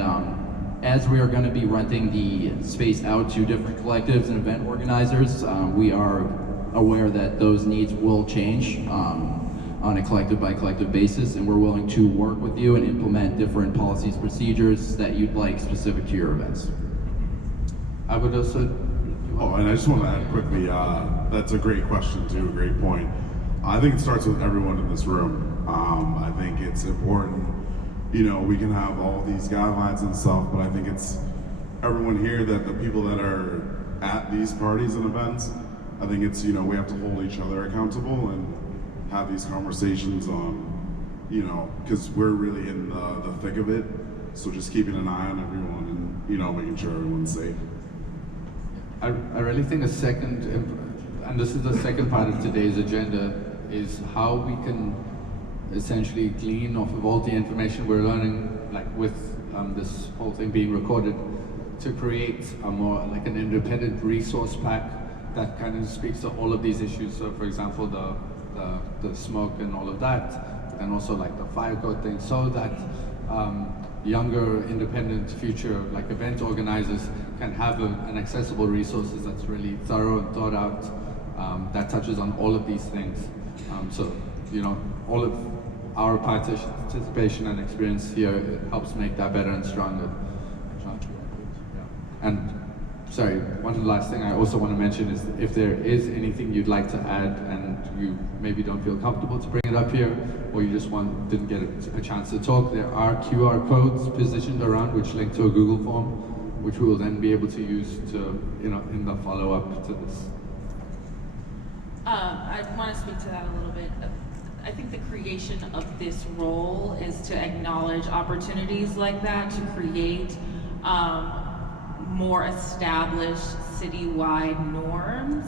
as we are going to be renting the space out to different collectives and event organizers, we are aware that those needs will change on a collective by collective basis, and we're willing to work with you and implement different policies, procedures that you'd like specific to your events. I would also... and I just want to add quickly, that's a great question too, a great point. I think it starts with everyone in this room. I think it's important, we can have all these guidelines and stuff, but I think it's everyone here, that the people that are at these parties and events, I think it's, we have to hold each other accountable and have these conversations on, because we're really in the thick of it. So just keeping an eye on everyone and, making sure everyone's safe. I really think and this is the second part of today's agenda, is how we can essentially glean off of all the information we're learning, like with this whole thing being recorded, to create a more like an independent resource pack that kind of speaks to all of these issues. So for example, the smoke and all of that, and also like the fire code thing, so that younger, independent, future like event organizers can have an accessible resources that's really thorough and thought out, that touches on all of these things. So, all of our participation and experience here, it helps make that better and stronger. And sorry, one last thing I also want to mention is if there is anything you'd like to add and you maybe don't feel comfortable to bring it up here, or you just didn't get a chance to talk, there are QR codes positioned around which link to a Google form, which we will then be able to use to, in the follow-up to this. I want to speak to that a little bit. I think the creation of this role is to acknowledge opportunities like that, to create more established citywide norms,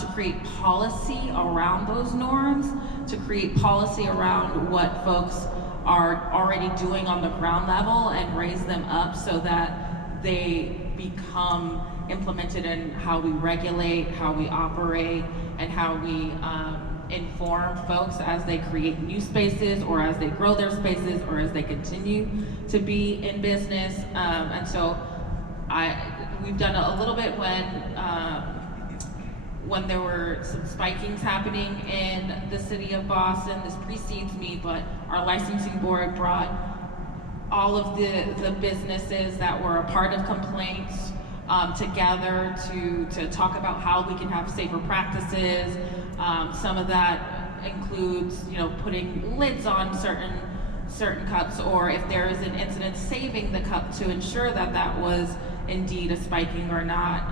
to create policy around those norms, to create policy around what folks are already doing on the ground level and raise them up so that they become implemented in how we regulate, how we operate, and how we inform folks as they create new spaces or as they grow their spaces or as they continue to be in business. And so we've done a little bit when there were some spikings happening in the city of Boston. This precedes me, but our licensing board brought all of the businesses that were a part of complaints together to talk about how we can have safer practices. Some of that includes, putting lids on certain cups, or if there is an incident, saving the cup to ensure that that was indeed a spiking or not,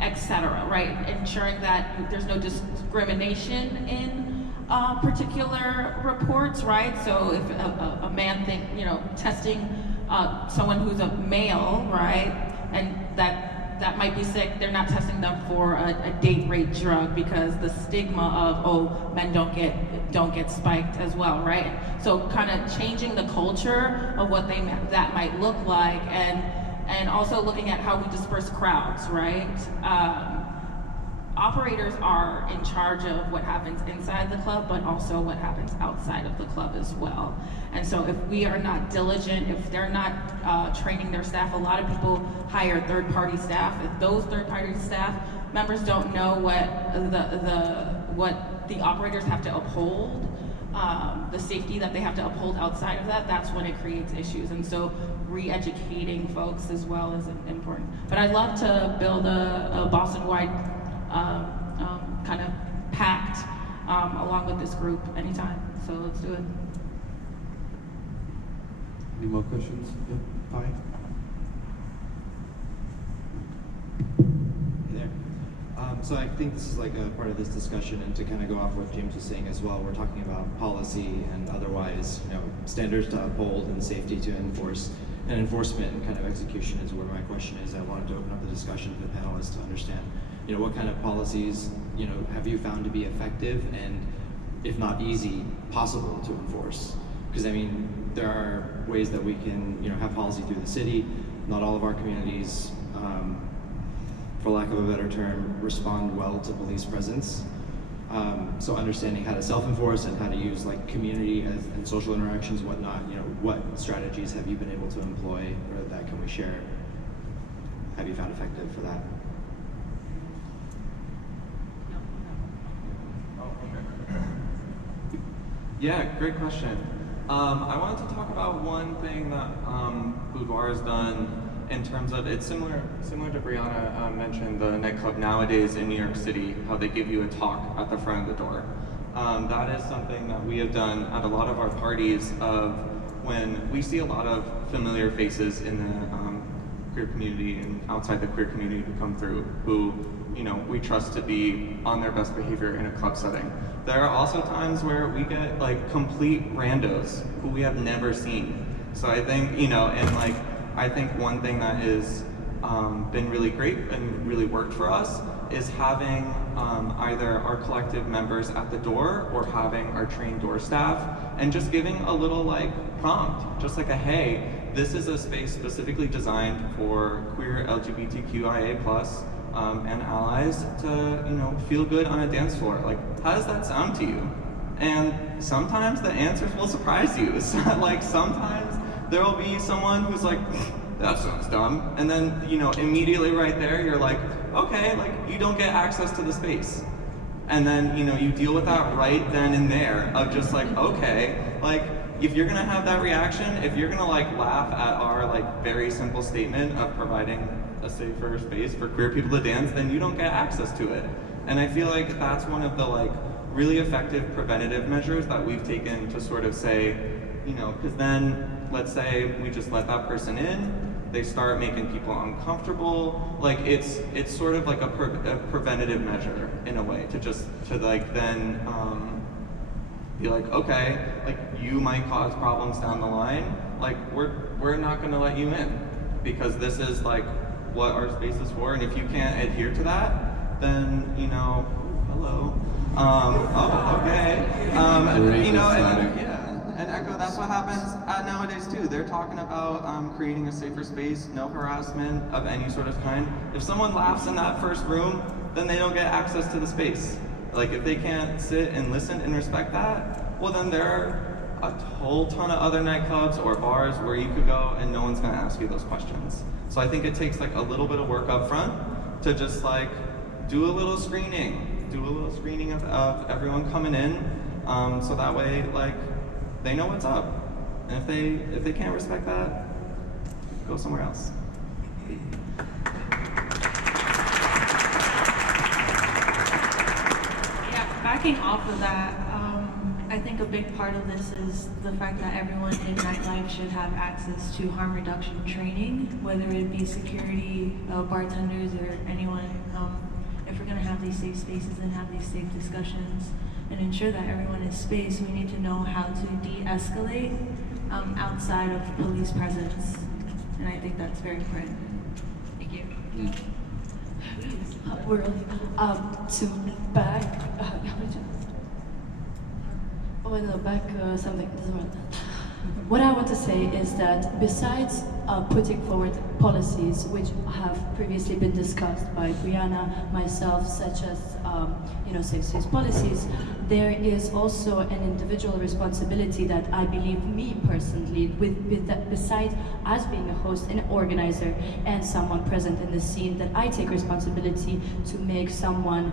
etc. Right? Ensuring that there's no discrimination in particular reports, right? So if a man testing someone who's a male, right, and that might be sick, they're not testing them for a date rape drug because the stigma of, men don't get spiked as well, right? So kind of changing the culture of what that might look like, and also looking at how we disperse crowds, right? Operators are in charge of what happens inside the club, but also what happens outside of the club as well. And so if we are not diligent, if they're not training their staff, a lot of people hire third-party staff. If those third-party staff members don't know what the operators have to uphold, the safety that they have to uphold outside of that, that's when it creates issues. And so re-educating folks as well is important. But I'd love to build a Boston-wide kind of pact along with this group anytime. So let's do it. Any more questions? Yeah, hi. Hey there. So I think this is like a part of this discussion, and to kind of go off what James was saying as well, we're talking about policy and otherwise, standards to uphold and safety to enforce, and enforcement and kind of execution is where my question is. I wanted to open up the discussion for the panelists to understand, what kind of policies, have you found to be effective and, if not easy, possible to enforce? Because there are ways that we can, have policy through the city. Not all of our communities, for lack of a better term, respond well to police presence. So understanding how to self-enforce and how to use like community and social interactions, whatnot. What strategies have you been able to employ, or that can we share? Have you found effective for that? Yeah, great question. I wanted to talk about one thing that Boudoir has done in terms of, it's similar to Brianna mentioned, the nightclub nowadays in New York City, how they give you a talk at the front of the door. That is something that we have done at a lot of our parties of when we see a lot of familiar faces in the queer community and outside the queer community who come through, who we trust to be on their best behavior in a club setting. There are also times where we get like complete randos who we have never seen. So I think, I think one thing that is been really great and really worked for us is having either our collective members at the door or having our trained door staff and just giving a little prompt, just like a, hey, this is a space specifically designed for queer LGBTQIA+ and allies to, feel good on a dance floor. How does that sound to you? And sometimes the answers will surprise you. Sometimes there will be someone who's like, that sounds dumb. And then, immediately right there, you're like, okay, you don't get access to the space. And then, you deal with that right then and there of just okay, if you're gonna have that reaction, if you're gonna laugh at our very simple statement of providing a safer space for queer people to dance, then you don't get access to it. And I feel like that's one of the really effective preventative measures that we've taken to sort of say, because then let's say we just let that person in, they start making people uncomfortable. It's sort of a preventative measure in a way to then be okay, you might cause problems down the line. We're not gonna let you in because this is what our space is for, and if you can't adhere to that, then hello. Okay. And Echo, that's what happens nowadays too. They're talking about creating a safer space, no harassment of any sort of kind. If someone laughs in that first room, then they don't get access to the space. If they can't sit and listen and respect that, well then there are a whole ton of other nightclubs or bars where you could go and no one's gonna ask you those questions. So I think it takes a little bit of work up front to just do a little screening of everyone coming in, so that way they know what's up. And if they can't respect that, go somewhere else. Yeah, backing off of that, I think a big part of this is the fact that everyone in nightlife should have access to harm reduction training, whether it be security, bartenders, or anyone. If we're gonna have these safe spaces and have these safe discussions and ensure that everyone is spaced, we need to know how to de-escalate outside of police presence. And I think that's very important. Thank you. To back, something. What I want to say is that besides putting forward policies which have previously been discussed by Brianna, myself, such as safe space policies, there is also an individual responsibility that I believe me personally, with that, besides as being a host and organizer and someone present in the scene, that I take responsibility to make someone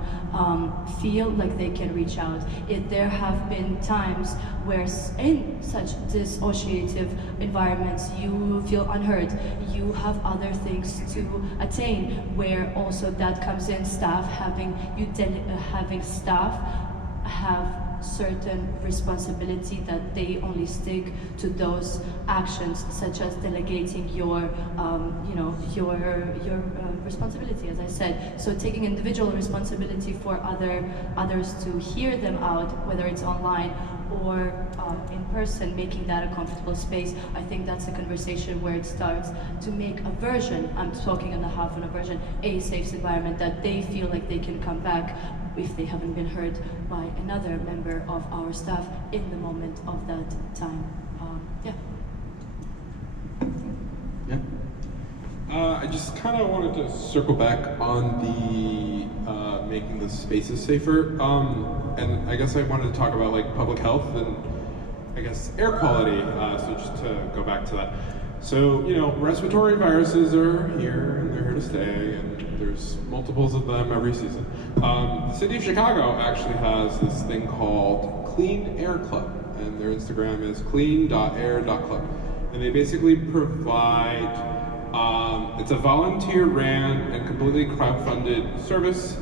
feel like they can reach out. There have been times where in such dissociative environments you feel unheard, you have other things to attain, where also that comes in having staff have certain responsibility that they only stick to those actions, such as delegating your responsibility, as I said. So taking individual responsibility for others to hear them out, whether it's online or in person, making that a comfortable space. I think that's a conversation where it starts to make Aversion, I'm talking on behalf of Aversion, a safe environment that they feel like they can come back if they haven't been heard by another member of our staff in the moment of that time. I just kind of wanted to circle back on the making the spaces safer, and I guess I wanted to talk about like public health and I guess air quality. So just to go back to that. So respiratory viruses are here and they're here to stay, and there's multiples of them every season. The city of Chicago actually has this thing called Clean Air Club, and their Instagram is clean.air.club, and they basically provide. It's a volunteer-ran and completely crowd-funded service.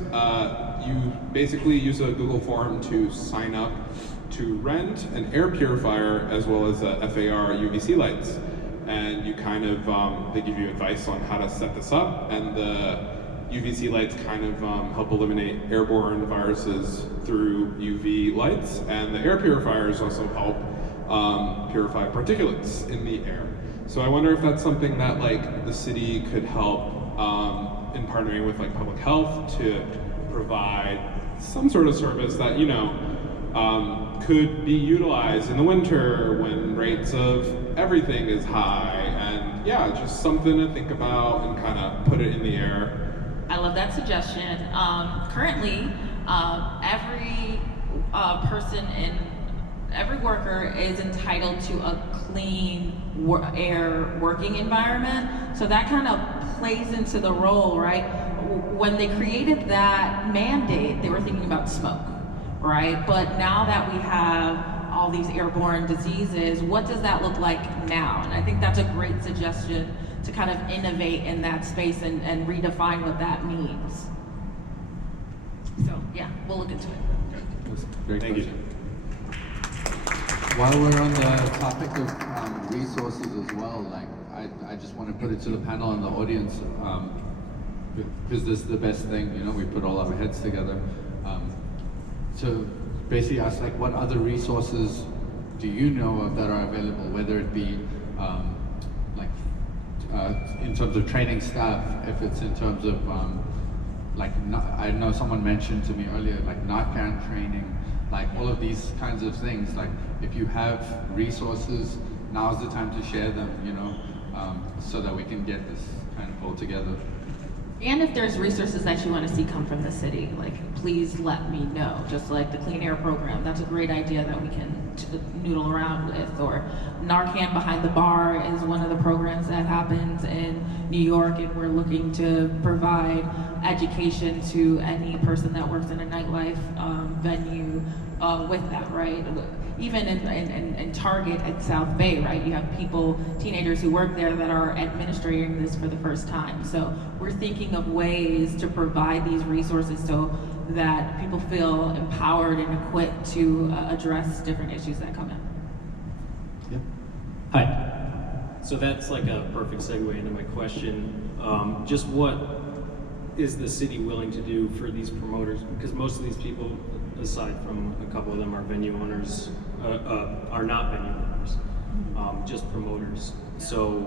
You basically use a Google form to sign up to rent an air purifier as well as FAR UVC lights. And you kind of, they give you advice on how to set this up, and the UVC lights kind of help eliminate airborne viruses through UV lights, and the air purifiers also help purify particulates in the air. So I wonder if that's something that like the city could help in partnering with like public health to provide some sort of service that could be utilized in the winter when rates of everything is high, and just something to think about and kind of put it in the air. I love that suggestion. Currently, every worker is entitled to a clean air working environment. So that kind of plays into the role, right? When they created that mandate, they were thinking about smoke, right? But now that we have all these airborne diseases, what does that look like now? And I think that's a great suggestion to kind of innovate in that space and redefine what that means. So we'll look into it. That's a great Thank question. While we're on the topic of resources as well, like I just want to put it to the panel and the audience, because this is the best thing, we put all our heads together. To basically ask like, what other resources do you know of that are available, whether it be in terms of training staff, if it's in terms of I know someone mentioned to me earlier, like Narcan training, like all of these kinds of things. Like if you have resources, now's the time to share them, so that we can get this kind of pulled together. And if there's resources that you want to see come from the city, like please let me know. Just like the Clean Air program, that's a great idea that we can noodle around with. Or Narcan Behind the Bar is one of the programs that happens in New York, and we're looking to provide education to any person that works in a nightlife venue with that, right? Even in Target at South Bay, right? You have teenagers who work there that are administering this for the first time. So we're thinking of ways to provide these resources so that people feel empowered and equipped to address different issues that come in. Hi. So that's like a perfect segue into my question. Just what is the city willing to do for these promoters? Because most of these people, aside from a couple of them, are venue owners, are not venue owners, just promoters. So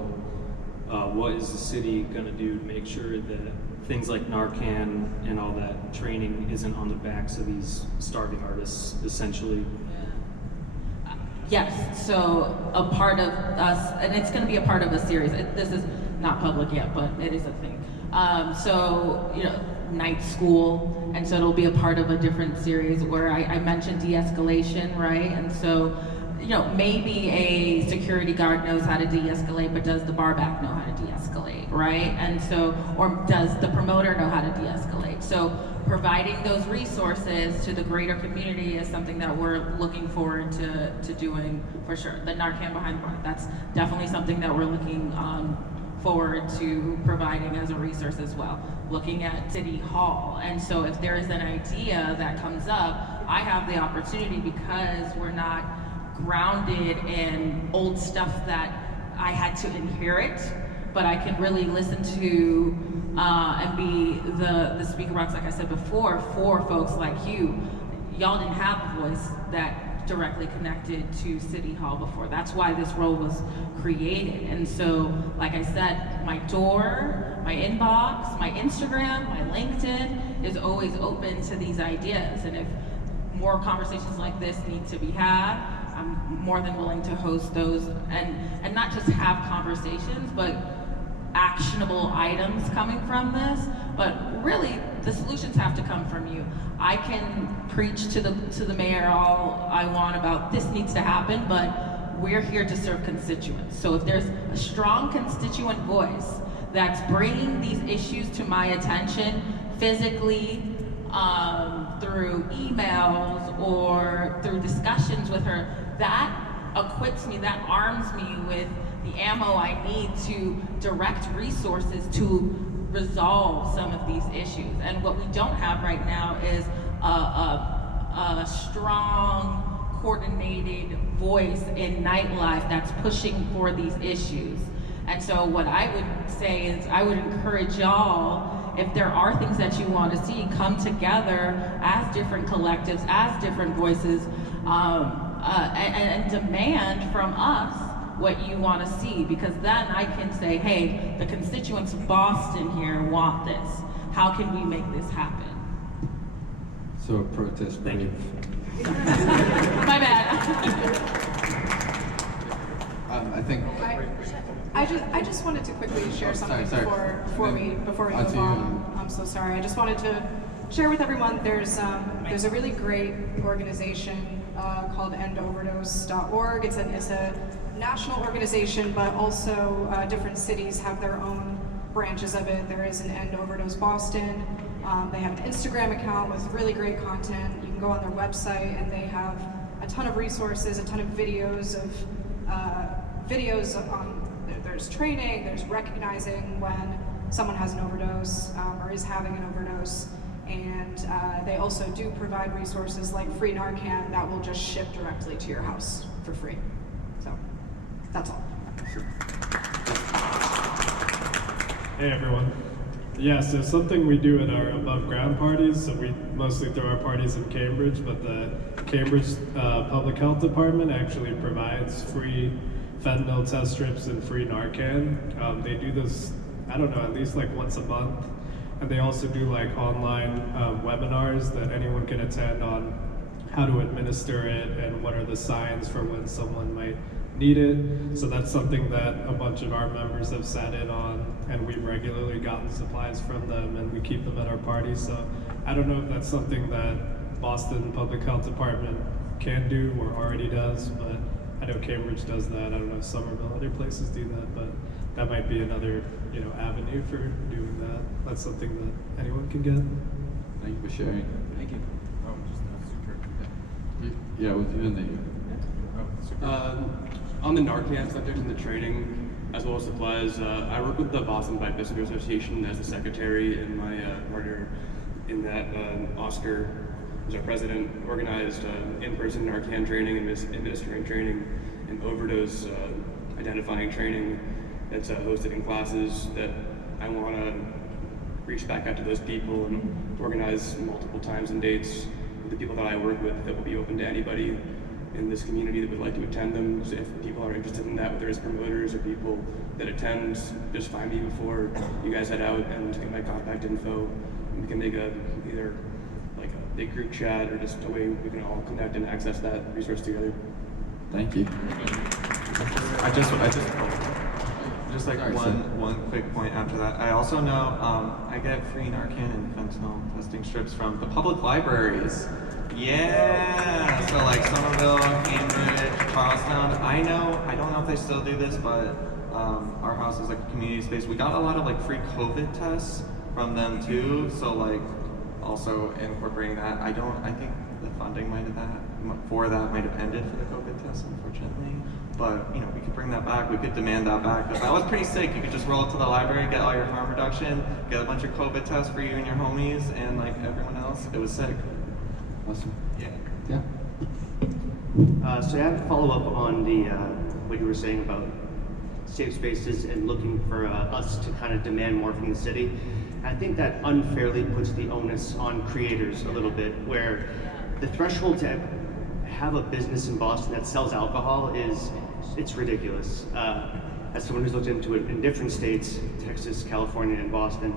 what is the city going to do to make sure that things like Narcan and all that training isn't on the backs of these starving artists, essentially? Yes, so a part of us, and it's going to be a part of a series. not public yet, but it is a thing. So, you know, night school, and so it'll be a part of a different series where I mentioned de-escalation, right? And so, you know, maybe a security guard knows how to de-escalate, but does the barback know how to de-escalate, right? And so, or does the promoter know how to de-escalate? So providing those resources to the greater community is something that we're looking forward to doing for sure. The Narcan behind the bar, that's definitely something that we're looking forward to providing as a resource as well. Looking at City Hall, and so if there is an idea that comes up, I have the opportunity, because we're not grounded in old stuff that I had to inherit, but I can really listen to and be the speaker box, like I said before, for folks like you. Y'all didn't have a voice that directly connected to City Hall before. That's why this role was created. And so, like I said, my door, my inbox, my Instagram, my LinkedIn is always open to these ideas. And if more conversations like this need to be had, I'm more than willing to host those, and not just have conversations, but actionable items coming from this. But really, the solutions have to come from you. I can preach to the mayor all I want about this needs to happen, but we're here to serve constituents. So if there's a strong constituent voice that's bringing these issues to my attention physically, through emails or through discussions with her, that equips me, that arms me with the ammo I need to direct resources to resolve some of these issues. And what we don't have right now is a strong, coordinated voice in nightlife that's pushing for these issues. And so what I would say is, I would encourage y'all, if there are things that you want to see, come together as different collectives, as different voices, and demand from us what you want to see, because then I can say, hey, the constituents of Boston here want this. How can we make this happen? So a protest brave. My bad. I think. I just wanted to quickly share something before we move on. I'm so sorry. I just wanted to share with everyone. There's a really great organization called endoverdose.org. It's a national organization, but also different cities have their own branches of it. There is an End Overdose Boston. They have an Instagram account with really great content. You can go on their website, and they have a ton of resources, a ton of videos on. There's training. There's recognizing when someone has an overdose or is having an overdose, and they also do provide resources like free Narcan that will just ship directly to your house for free. So that's all. Hey everyone. Yeah, so something we do at our above ground parties, so we mostly throw our parties in Cambridge, but the Cambridge Public Health Department actually provides free fentanyl test strips and free Narcan. They do this, I don't know, at least like once a month. And they also do like online webinars that anyone can attend on how to administer it and what are the signs for when someone might need it. So that's something that a bunch of our members have sat in on, and we've regularly gotten supplies from them, and we keep them at our parties. So I don't know if that's something that Boston Public Health Department can do or already does, but I know Cambridge does that. I don't know if Somerville, other places do that, but that might be another, avenue for doing that. That's something that anyone can get. Thank you for sharing. Thank you. Yeah, with you and On the Narcan subject and the training, as well as supplies, I work with the Boston Bike Visitor Association as the secretary, and my partner in that, Oscar, who's our president, organized in-person Narcan training and administering training and overdose identifying training that's hosted in classes that I want to reach back out to those people and organize multiple times and dates with the people that I work with that will be open to anybody in this community that would like to attend them. So if people are interested in that, whether it's promoters or people that attend, just find me before you guys head out and get my contact info. And we can make either like a big group chat or just a way we can all connect and access that resource together. Thank you. just like Sorry, one quick point after that. I also know I get free Narcan and fentanyl testing strips from the public libraries. Yeah, so like Somerville, Cambridge, Charlestown. I don't know if they still do this, but our house is like a community space. We got a lot of like free COVID tests from them too. So like also incorporating that. I think the funding might have ended for the COVID tests, unfortunately. But you know, we could bring that back. We could demand that back because that was pretty sick. You could just roll up to the library, get all your harm reduction, get a bunch of COVID tests for you and your homies, and like everyone else. It was sick. Awesome. Yeah. Yeah. So I have to follow up on the what you were saying about safe spaces and looking for us to kind of demand more from the city. I think that unfairly puts the onus on creators a little bit, where the threshold to have a business in Boston that sells alcohol it's ridiculous. As someone who's looked into it in different states, Texas, California, and Boston,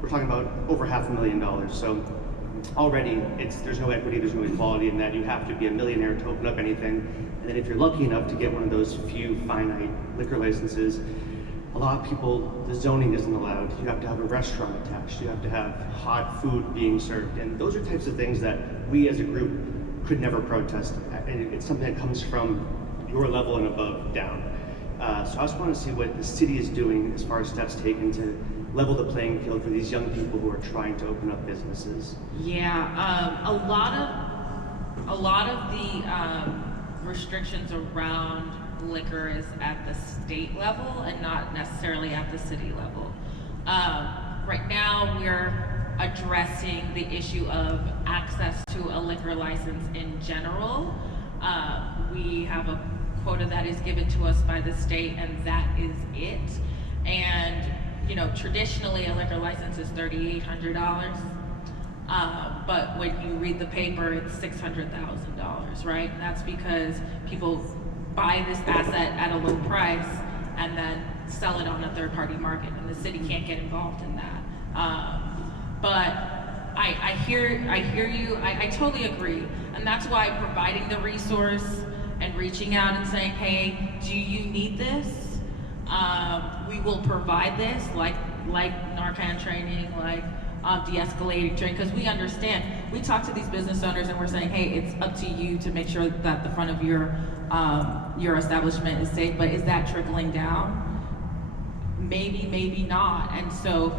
we're talking about over $500,000. So already there's no equity, there's no equality in that. You have to be a millionaire to open up anything. And then if you're lucky enough to get one of those few finite liquor licenses, a lot of people, the zoning isn't allowed. You have to have a restaurant attached. You have to have hot food being served. And those are types of things that we as a group could never protest. And it's something that comes from your level and above down. So I just want to see what the city is doing as far as steps taken to level the playing field for these young people who are trying to open up businesses. Yeah, a lot of the restrictions around liquor is at the state level and not necessarily at the city level. Right now, we're addressing the issue of access to a liquor license in general. We have a quota that is given to us by the state, and that is it. And you know, traditionally a liquor license is $3,800, but when you read the paper, it's $600,000, right? And that's because people buy this asset at a low price and then sell it on a third-party market, and the city can't get involved in that. But I hear you. I totally agree, and that's why providing the resource and reaching out and saying, hey, do you need this? We will provide this, like Narcan training, like de-escalating training, because we understand. We talk to these business owners and we're saying, hey, it's up to you to make sure that the front of your establishment is safe, but is that trickling down? Maybe, maybe not. And so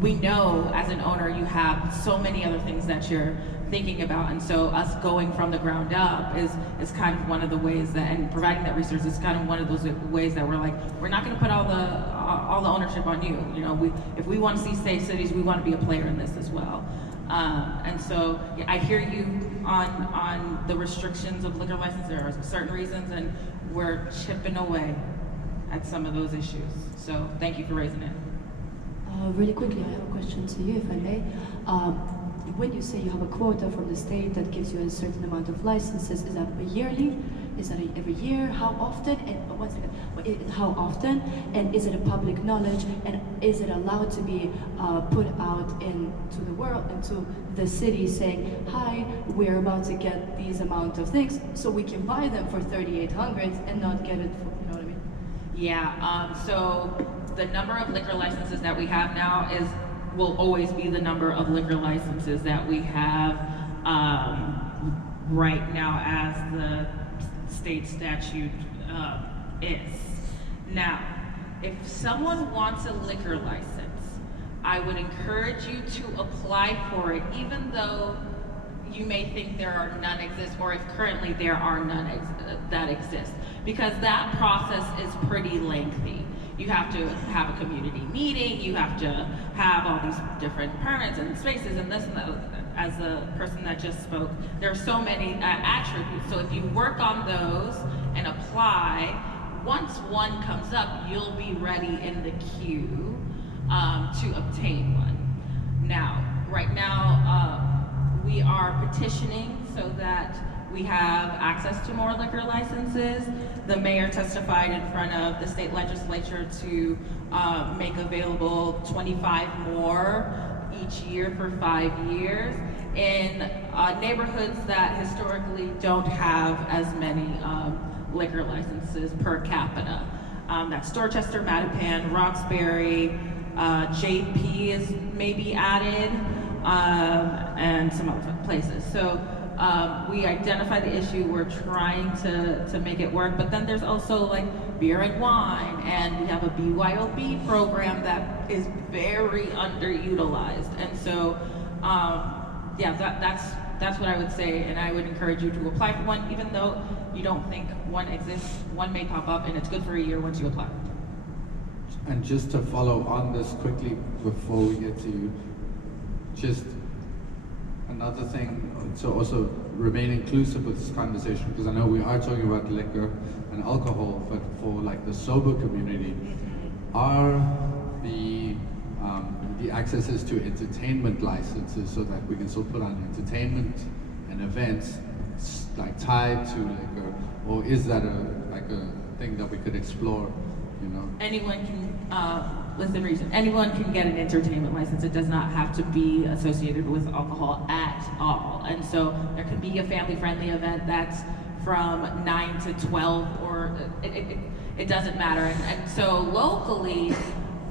we know as an owner you have so many other things that you're thinking about, and so us going from the ground up is kind of one of the ways that, and providing that resource is kind of one of those ways that we're like, we're not going to put all the ownership on you. You know, if we want to see safe cities, we want to be a player in this as well. And so yeah, I hear you on the restrictions of liquor license. There are certain reasons, and we're chipping away at some of those issues. So thank you for raising it. Really quickly, I have a question to you, if I may. When you say you have a quota from the state that gives you a certain amount of licenses, is that yearly? Is that every year? How often? And one second, how often? And is it a public knowledge? And is it allowed to be put out into the world, into the city, saying, "Hi, we're about to get these amount of things, so we can buy them for $3,800 and not get it for," you know what I mean? Yeah. So the number of liquor licenses that we have now will always be the number of liquor licenses that we have right now as the state statute is. Now, if someone wants a liquor license, I would encourage you to apply for it, even though you may think there are none exist, or if currently there are none that exist, because that process is pretty lengthy. You have to have a community meeting, you have to have all these different permits and spaces and this and that. As the person that just spoke, there are so many attributes. So if you work on those and apply, once one comes up, you'll be ready in the queue to obtain one. Now, right now, we are petitioning so that we have access to more liquor licenses. The mayor testified in front of the state legislature to make available 25 more each year for 5 years in neighborhoods that historically don't have as many liquor licenses per capita. That's Dorchester, Mattapan, Roxbury, JP is maybe added, and some other places. So we identify the issue, we're trying to make it work, but then there's also like beer and wine, and we have a BYOB program that is very underutilized. And so, yeah, that's what I would say, and I would encourage you to apply for one, even though you don't think one exists, one may pop up, and it's good for a year once you apply. And just to follow on this quickly before we get to you, just another thing, so also remain inclusive with this conversation, because I know we are talking about liquor and alcohol, but for like the sober community, are the accesses to entertainment licenses so that we can still put on entertainment and events like tied to liquor, or is that a thing that we could explore, you know? Anyone can, within reason, anyone can get an entertainment license. It does not have to be associated with alcohol at all. And so there can be a family-friendly event that's from 9 to 12, or it doesn't matter. And so locally,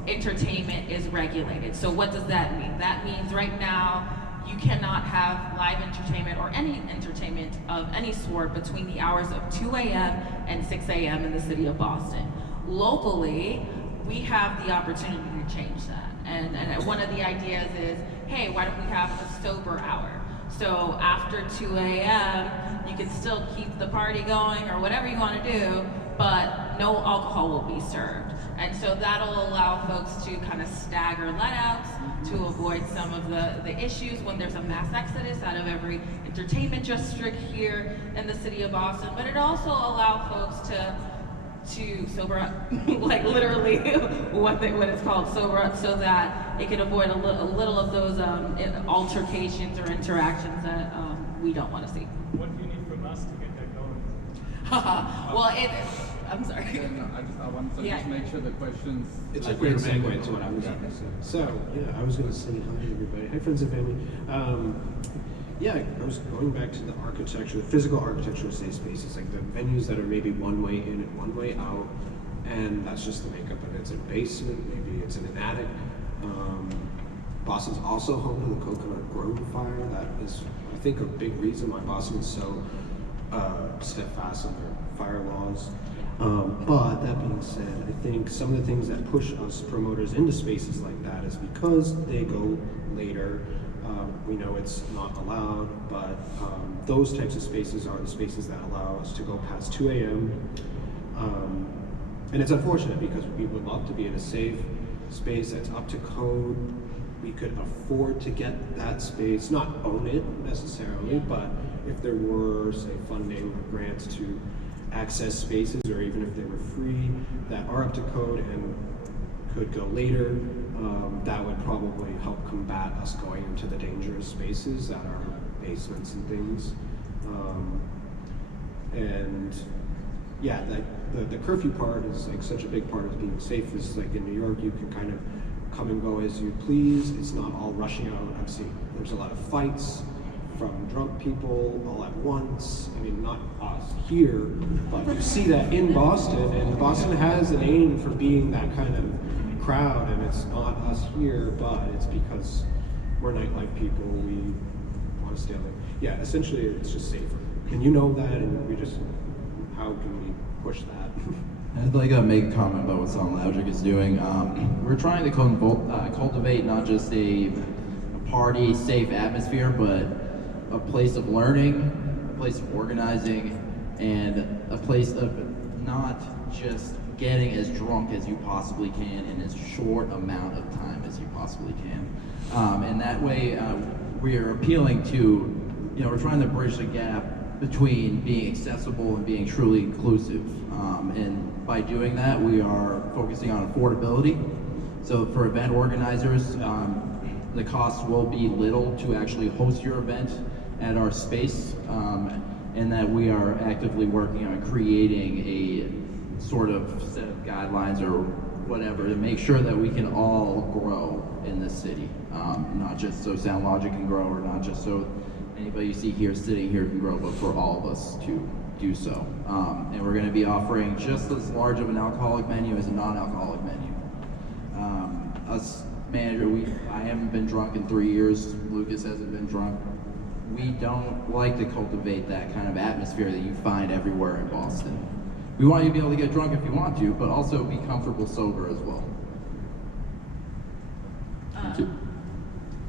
entertainment is regulated. So what does that mean? That means right now, you cannot have live entertainment or any entertainment of any sort between the hours of 2 a.m. and 6 a.m. in the city of Boston. Locally, we have the opportunity to change that. And one of the ideas is, hey, why don't we have a sober hour? So after 2 a.m., you can still keep the party going or whatever you want to do, but no alcohol will be served. And so that'll allow folks to kind of stagger let-outs to avoid some of the issues when there's a mass exodus out of every entertainment district here in the city of Boston. But it also allows folks to sober up, like literally what it's called, sober up, so that it can avoid a little of those altercations or interactions that we don't want to see. What do you need from us to get that going? Well, I'm sorry. Yeah, no, I want to just make sure the questions. It's a great segue to what I was going to say. So, yeah, I was going to say hi, everybody. Hi, friends and family. Yeah, I was going back to the architecture, the physical architecture of safe spaces, like the venues that are maybe one way in and one way out, and that's just the makeup of it. It's a basement, maybe it's in an attic. Boston's also home to the Coconut Grove fire. That is, I think, a big reason why Boston is so steadfast in their fire laws. But that being said, I think some of the things that push us promoters into spaces like that is because they go later. We know it's not allowed, but those types of spaces are the spaces that allow us to go past 2 a.m. And it's unfortunate because we would love to be in a safe space that's up to code. We could afford to get that space, not own it necessarily, but if there were, say, funding or grants to access spaces, or even if they were free, that are up to code and could go later, that would probably help combat us going into the dangerous spaces that are basements and things. And yeah, the curfew part is like such a big part of being safe. Is like in New York, you can kind of come and go as you please. It's not all rushing out. I've seen there's a lot of fights from drunk people all at once. I mean, not us here, but you see that in Boston, and Boston has a name for being that kind of crowd, and it's not us here, but it's because we're nightlife people. We want to stay away. Yeah, essentially, it's just safer, and you know that, and we just, how can we push that? I'd like to make a comment about what Sound Logic is doing. We're trying to cultivate not just a party safe atmosphere, but a place of learning, a place of organizing, and a place of not just getting as drunk as you possibly can in as short amount of time as you possibly can. And that way, we are appealing to, we're trying to bridge the gap between being accessible and being truly inclusive. And by doing that, we are focusing on affordability. So for event organizers, the cost will be little to actually host your event at our space, and that we are actively working on creating a sort of set of guidelines or whatever to make sure that we can all grow in this city. Not just so Sound Logic can grow, or not just so anybody you see here sitting here can grow, but for all of us to do so. And we're going to be offering just as large of an alcoholic menu as a non-alcoholic menu. Us manager, I haven't been drunk in 3 years. Lucas hasn't been drunk. We don't like to cultivate that kind of atmosphere that you find everywhere in Boston. We want you to be able to get drunk if you want to, but also be comfortable sober as well.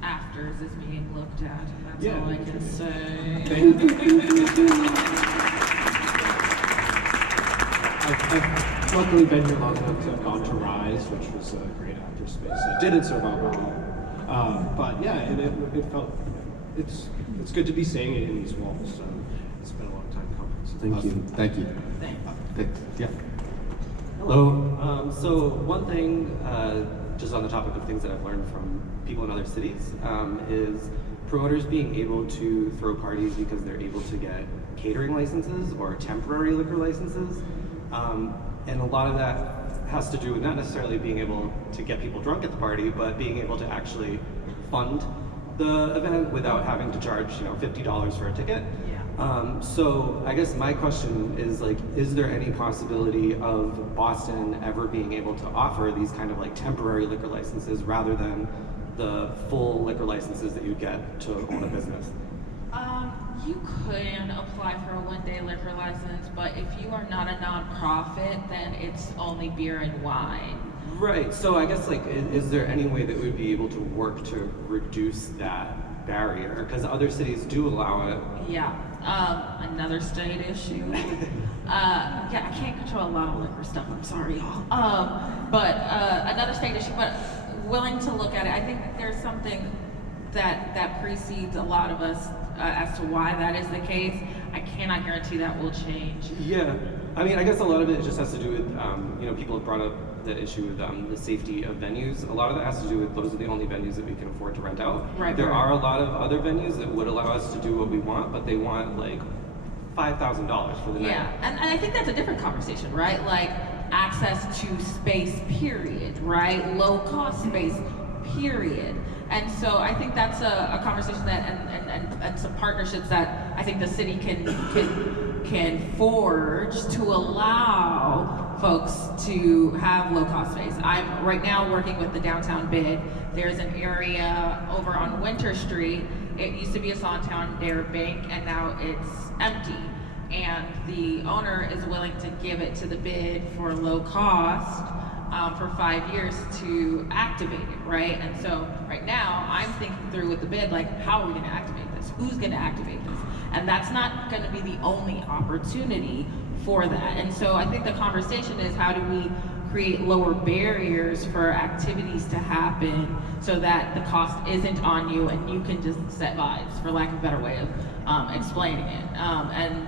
Afters is being looked at, and that's Yeah. all I can say. I've luckily been here long enough to have gone to Rise, which was a great after space. It didn't serve alcohol, but yeah, it felt, it's good to be saying it in these walls. So it's been a long time coming. So thank you. Thank you. Yeah. Hello. So one thing, just on the topic of things that I've learned from people in other cities, is promoters being able to throw parties because they're able to get catering licenses or temporary liquor licenses. And a lot of that has to do with not necessarily being able to get people drunk at the party, but being able to actually fund the event without having to charge, $50 for a ticket. So I guess my question is like, is there any possibility of Boston ever being able to offer these kind of like temporary liquor licenses rather than the full liquor licenses that you get to own a business? You can apply for a one-day liquor license, but if you are not a nonprofit, then it's only beer and wine. Right, so I guess like, is there any way that we'd be able to work to reduce that barrier? Because other cities do allow it. Yeah, another state issue. Yeah, I can't control a lot of liquor stuff, I'm sorry, y'all. But another state issue, but willing to look at it. I think there's something that precedes a lot of us as to why that is the case. I cannot guarantee that will change. Yeah, I mean, I guess a lot of it just has to do with, people have brought up the issue with the safety of venues. A lot of that has to do with those are the only venues that we can afford to rent out. Right. There are a lot of other venues that would allow us to do what we want, but they want like $5,000 for the night. Yeah, and I think that's a different conversation, right? Like access to space, period, right? Low cost space, period. And so I think that's a conversation that and some partnerships that I think the city can forge to allow folks to have low cost space. I'm right now working with the downtown bid. There's an area over on Winter Street. It used to be a Santander bank and now it's empty. And the owner is willing to give it to the bid for low cost for 5 years to activate it, right? And so right now I'm thinking through with the bid, like, how are we gonna activate this? Who's gonna activate this? And that's not gonna be the only opportunity for that. And so I think the conversation is, how do we create lower barriers for activities to happen so that the cost isn't on you and you can just set vibes, for lack of a better way of explaining it. And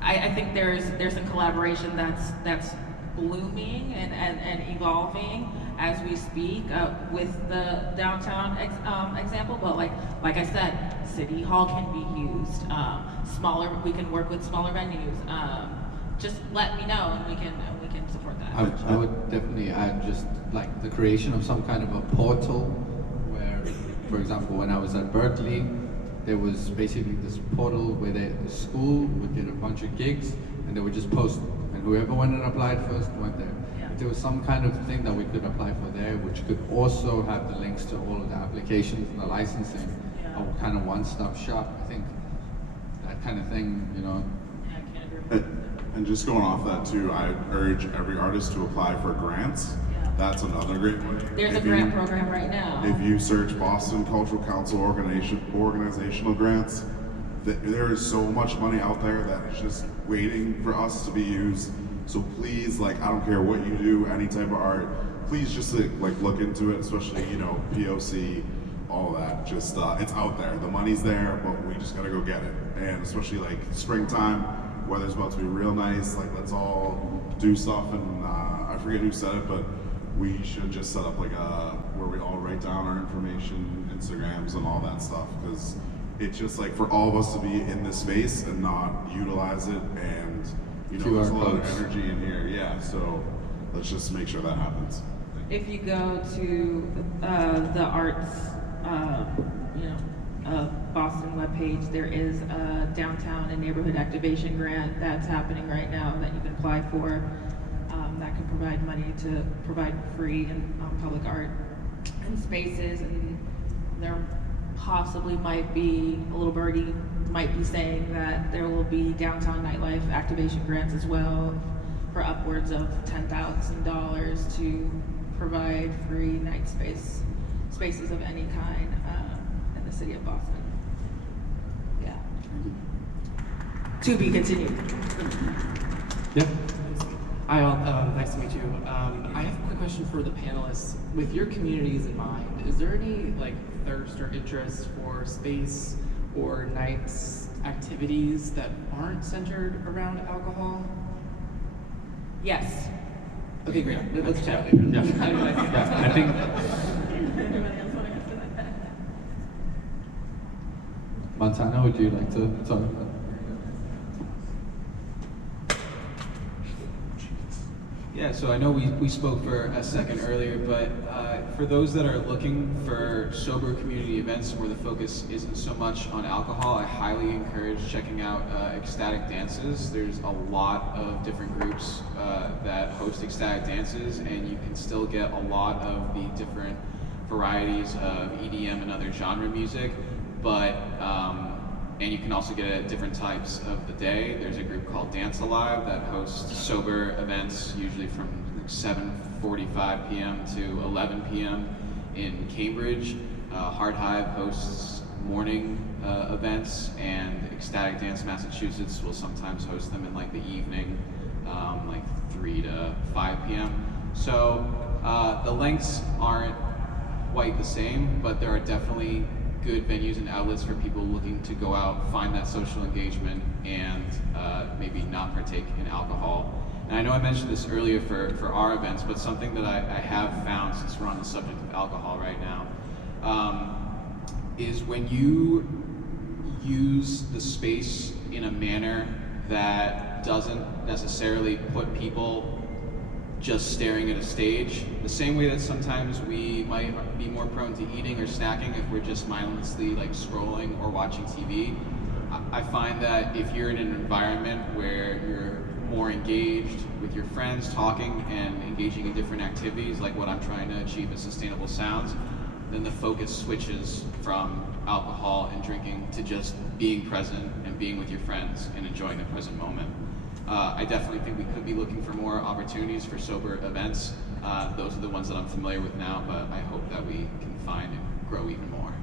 I think there's some collaboration that's blooming and evolving as we speak with the downtown example. But like I said, City Hall can be used. We can work with smaller venues. Just let me know and we can support that. I would definitely add just like the creation of some kind of a portal where, for example, when I was at Berkeley, there was basically this portal where the school would get a bunch of gigs and they would just post, and whoever went and applied first went there. Yeah. If there was some kind of thing that we could apply for there, which could also have the links to all of the applications and the licensing, a kind of one-stop shop. I think that kind of thing, Yeah, I can't agree. And just going off that too, I urge every artist to apply for grants. That's another great way. There's a grant program right now. If you search Boston Cultural Council organizational grants, there is so much money out there that is just waiting for us to be used. So please, I don't care what you do, any type of art, please just look into it, especially, POC, all that. Just, it's out there. The money's there, but we just gotta go get it. And especially springtime, weather's about to be real nice. Let's all do stuff. And I forget who said it, but we should just set up where we all write down our information, Instagrams and all that stuff. Because it's just for all of us to be in this space and not utilize it. And, there's a lot of energy in here. Yeah, so let's just make sure that happens. If you go to the arts, Boston webpage, there is a downtown and neighborhood activation grant that's happening right now that you can apply for. That can provide money to provide free and public art and spaces, and there possibly might be, a little birdie might be saying that there will be downtown nightlife activation grants as well for upwards of $10,000 to provide free night spaces of any kind in the city of Boston. Yeah. To be continued. Yeah. Hi all, nice to meet you. I have a quick question for the panelists. With your communities in mind, is there any like thirst or interest for space or nights activities that aren't centered around alcohol? Yes. Okay, great. Let's chat later. Yeah. I think. Montana, would you like to talk about? Yeah, so I know we spoke for a second earlier, but for those that are looking for sober community events where the focus isn't so much on alcohol, I highly encourage checking out ecstatic dances. There's a lot of different groups that host ecstatic dances, and you can still get a lot of the different varieties of EDM and other genre music, but and you can also get it at different types of the day. There's a group called Dance Alive that hosts sober events, usually from 7:45 p.m. to 11 p.m. in Cambridge. Hard Hive hosts morning events, and Ecstatic Dance Massachusetts will sometimes host them in like the evening, like 3 to 5 p.m. So the lengths aren't quite the same, but there are definitely good venues and outlets for people looking to go out, find that social engagement, and maybe not partake in alcohol. And I know I mentioned this earlier for our events, but something that I have found, since we're on the subject of alcohol right now, is when you use the space in a manner that doesn't necessarily put people just staring at a stage, the same way that sometimes we might be more prone to eating or snacking if we're just mindlessly like scrolling or watching TV. I find that if you're in an environment where you're more engaged with your friends, talking and engaging in different activities, like what I'm trying to achieve at Sustainable Sounds, then the focus switches from alcohol and drinking to just being present and being with your friends and enjoying the present moment. I definitely think we could be looking for more opportunities for sober events. Those are the ones that I'm familiar with now, but I hope that we can find and grow even more.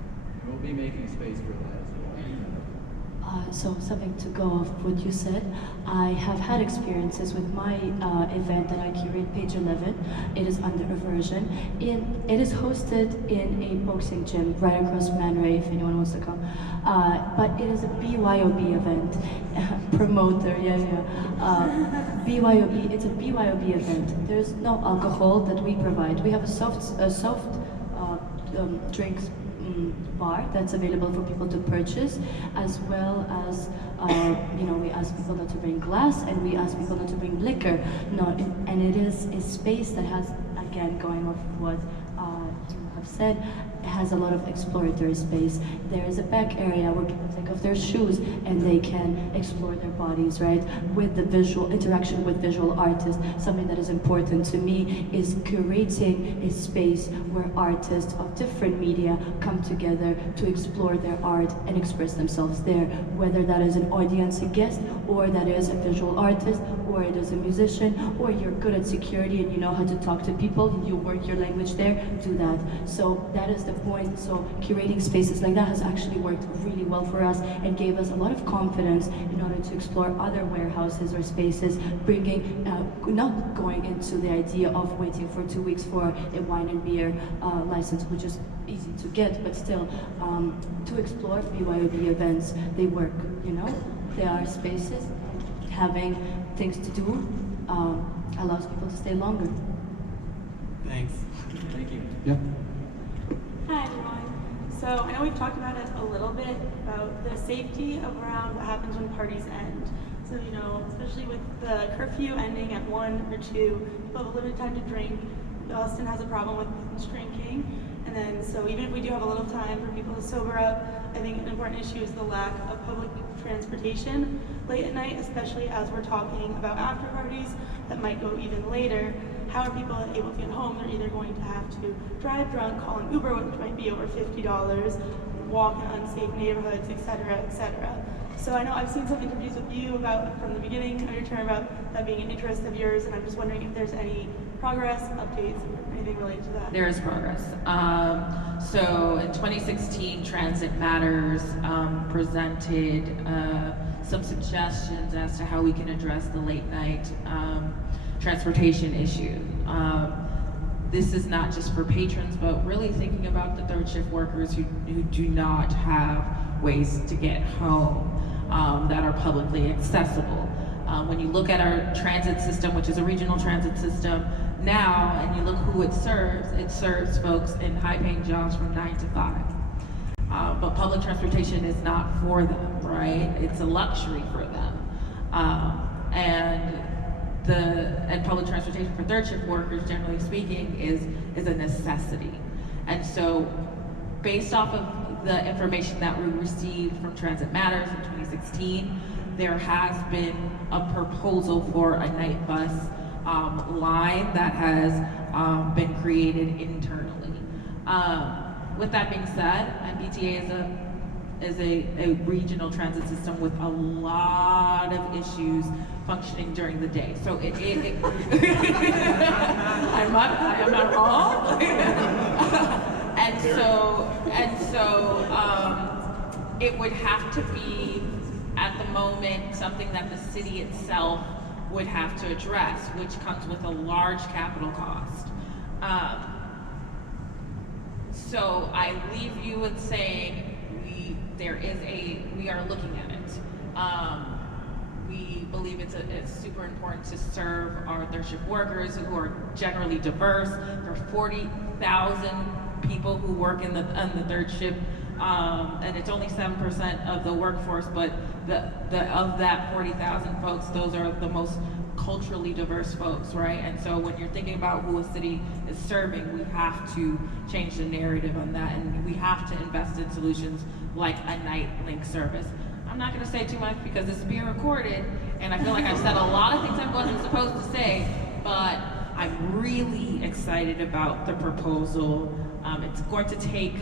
We'll be making space for that as well. So something to go off what you said, I have had experiences with my event that I curate, page 11. It is under Aversion. It is hosted in a boxing gym right across Man Ray, if anyone wants to come. But it is a BYOB event. Promoter, BYOB, it's a BYOB event. There's no alcohol that we provide. We have a soft drinks bar that's available for people to purchase, as well as we ask people not to bring glass, and we ask people not to bring liquor. And it is a space that has, again, going off what you have said, it has a lot of exploratory space. There is a back area where people take off their shoes and they can explore their bodies, right? With the visual interaction with visual artists. Something that is important to me is curating a space where artists of different media come together to explore their art and express themselves there, whether that is an audience, a guest, or that is a visual artist, or it is a musician, or you're good at security and you know how to talk to people, you work your language there, do that. So that is the point. So curating spaces like that has actually worked really well for us and gave us a lot of confidence in order to explore other warehouses or spaces, bringing, not going into the idea of waiting for 2 weeks for a wine and beer license, which is easy to get, but still, to explore BYOB events, they work, There are spaces, having things to do allows people to stay longer. Thanks. Thank you. Yeah. Hi everyone. So I know we've talked about it a little bit about the safety of around what happens when parties end. So especially with the curfew ending at 1 or 2, people have a limited time to drink. Boston has a problem with drinking, and then so even if we do have a little time for people to sober up, I think an important issue is the lack of public transportation late at night, especially as we're talking about after parties that might go even later. How are people able to get home? They're either going to have to drive drunk, call an Uber, which might be over $50, walk in unsafe neighborhoods, etc., etc. So I know I've seen some interviews with you about, from the beginning of your term, about that being an interest of yours, and I'm just wondering if there's any progress, updates, or anything related to that. There is progress. So in 2016, Transit Matters presented some suggestions as to how we can address the late night transportation issue. This is not just for patrons, but really thinking about the third shift workers who do not have ways to get home that are publicly accessible. When you look at our transit system, which is a regional transit system now, and you look who it serves folks in high-paying jobs from 9 to 5. But public transportation is not for them, right? It's a luxury for them. And public transportation for third shift workers, generally speaking, is a necessity. And so, based off of the information that we received from Transit Matters in 2016, there has been a proposal for a night bus line that has been created internally. With that being said, MBTA is a regional transit system with a lot of issues functioning during the day. So I'm not wrong. and so it would have to be at the moment something that the city itself would have to address, which comes with a large capital cost. So I leave you with saying we are looking at it. We believe it's super important to serve our third shift workers who are generally diverse. There are 40,000 people who work in the third shift, and it's only 7% of the workforce, but of that 40,000 folks, those are the most culturally diverse folks, right? And so when you're thinking about who a city is serving, we have to change the narrative on that, and we have to invest in solutions like a night link service. I'm not going to say too much because this is being recorded, and I feel like I've said a lot of things I wasn't supposed to say, but I'm really excited about the proposal. It's going to take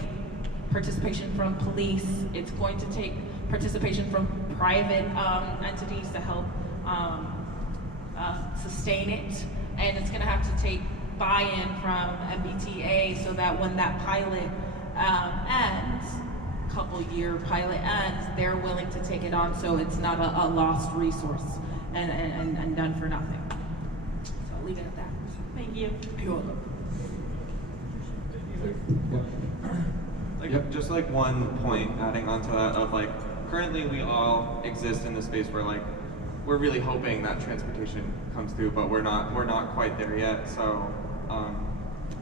participation from police. It's going to take participation from private entities to help sustain it, and it's going to have to take buy-in from MBTA so that when that pilot ends, couple-year pilot ends, they're willing to take it on, so it's not a lost resource and done for nothing. So I'll leave it at that. Thank you. Just like one point adding on to that of like, currently we all exist in the space where like, we're really hoping that transportation comes through, but we're not quite there yet. So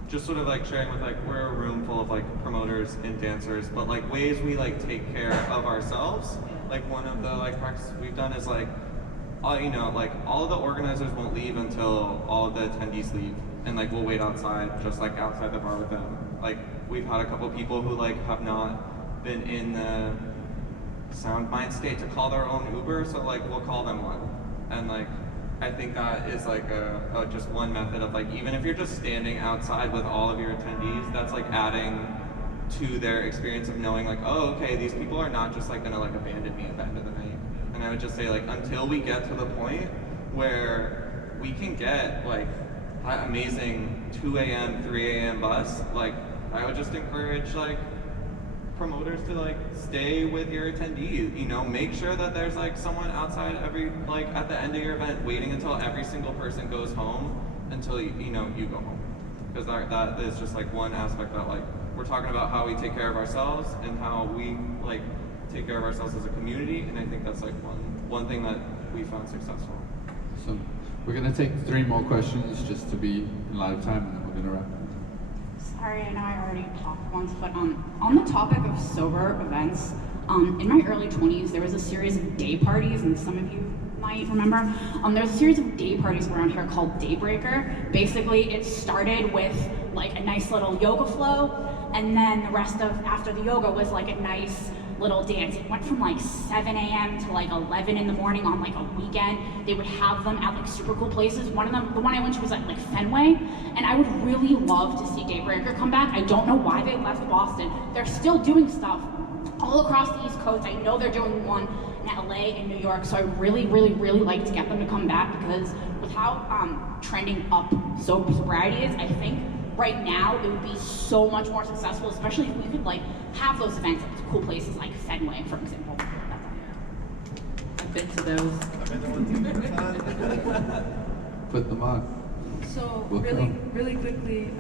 just sort of like sharing with like, we're a room full of like promoters and dancers, but like ways we like take care of ourselves. Like one of the like practices we've done is like, like all of the organizers won't leave until all of the attendees leave. And like, we'll wait outside, just like outside the bar with them. Like we've had a couple people who like have not been in the sound mind state to call their own Uber, so like we'll call them one. And like, I think that is like just one method of like, even if you're just standing outside with all of your attendees, that's like adding to their experience of knowing like, oh, okay, these people are not just like gonna like abandon me at the end of the night. And I would just say like, until we get to the point where we can get like that amazing 2 a.m., 3 a.m. bus, like I would just encourage like promoters to like stay with your attendees, make sure that there's like someone outside every, like at the end of your event waiting until every single person goes home until you go home. Because that is just like one aspect that like, we're talking about how we take care of ourselves and how we like take care of ourselves as a community, and I think that's like one thing that we found successful. So we're gonna take 3 more questions just to be in light of time, and then we're gonna wrap. Sorry, I know I already talked once, but on the topic of sober events, in my early 20s, there was a series of day parties, and some of you might remember. There was a series of day parties around here called Daybreaker. Basically, it started with like a nice little yoga flow, and then the rest of after the yoga was like a nice little dance. It went from like 7 a.m. to like 11 in the morning on like a weekend. They would have them at like super cool places. One of them, the one I went to was at like Fenway, and I would really love to see Daybreaker come back. I don't know why they left Boston. They're still doing stuff all across the East Coast. I know they're doing one in LA and New York, so I really like to get them to come back, because with how trending up sobriety is, I think right now it would be so much more successful, especially if we could like have those events at cool places like Fenway, for example. I've been to those. Put them on. So We'll really quickly,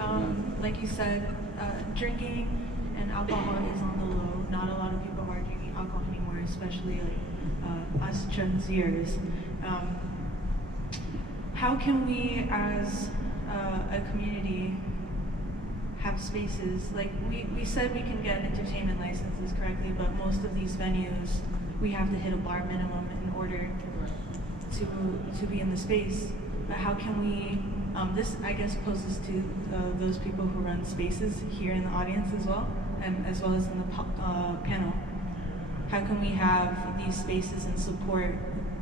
like you said, drinking and alcohol is on the low. Not a lot of people are drinking alcohol anymore, especially like us Gen Zers. How can we, as a community, have spaces, like we said we can get entertainment licenses correctly, but most of these venues, we have to hit a bar minimum in order to be in the space. But how can we, this I guess poses to those people who run spaces here in the audience as well, and as well as in the panel. How can we have these spaces and support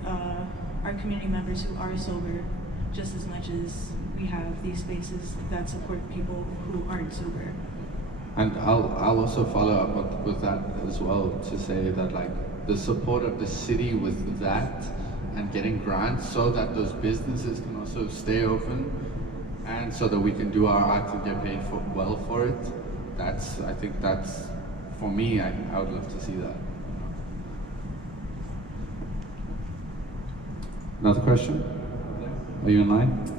our community members who are sober just as much as we have these spaces that support people who aren't sober? And I'll also follow up with that as well, to say that like the support of the city with that and getting grants so that those businesses can also stay open, and so that we can do our art and get paid well for it. I think that's, for me, I would love to see that. Another question? Are you in line?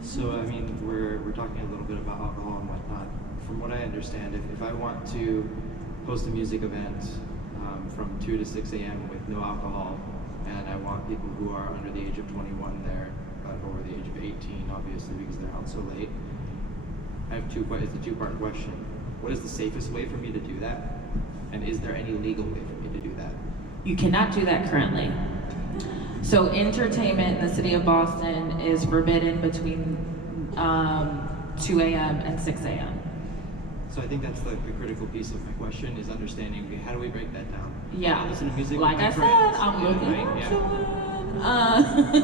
So, I mean, we're talking a little bit about alcohol and whatnot. From what I understand, if I want to host a music event from 2 to 6 a.m. with no alcohol, and I want people who are under the age of 21 there, but over the age of 18, obviously, because they're out so late, I have it's a two-part question. What is the safest way for me to do that? And is there any legal way for me to do that? You cannot do that currently. So entertainment in the city of Boston is forbidden between 2 a.m. and 6 a.m. So I think that's the critical piece of my question, is understanding, okay, how do we break that down? Yeah. I listen to music Like with my I said, friends. I'm looking right? into it. I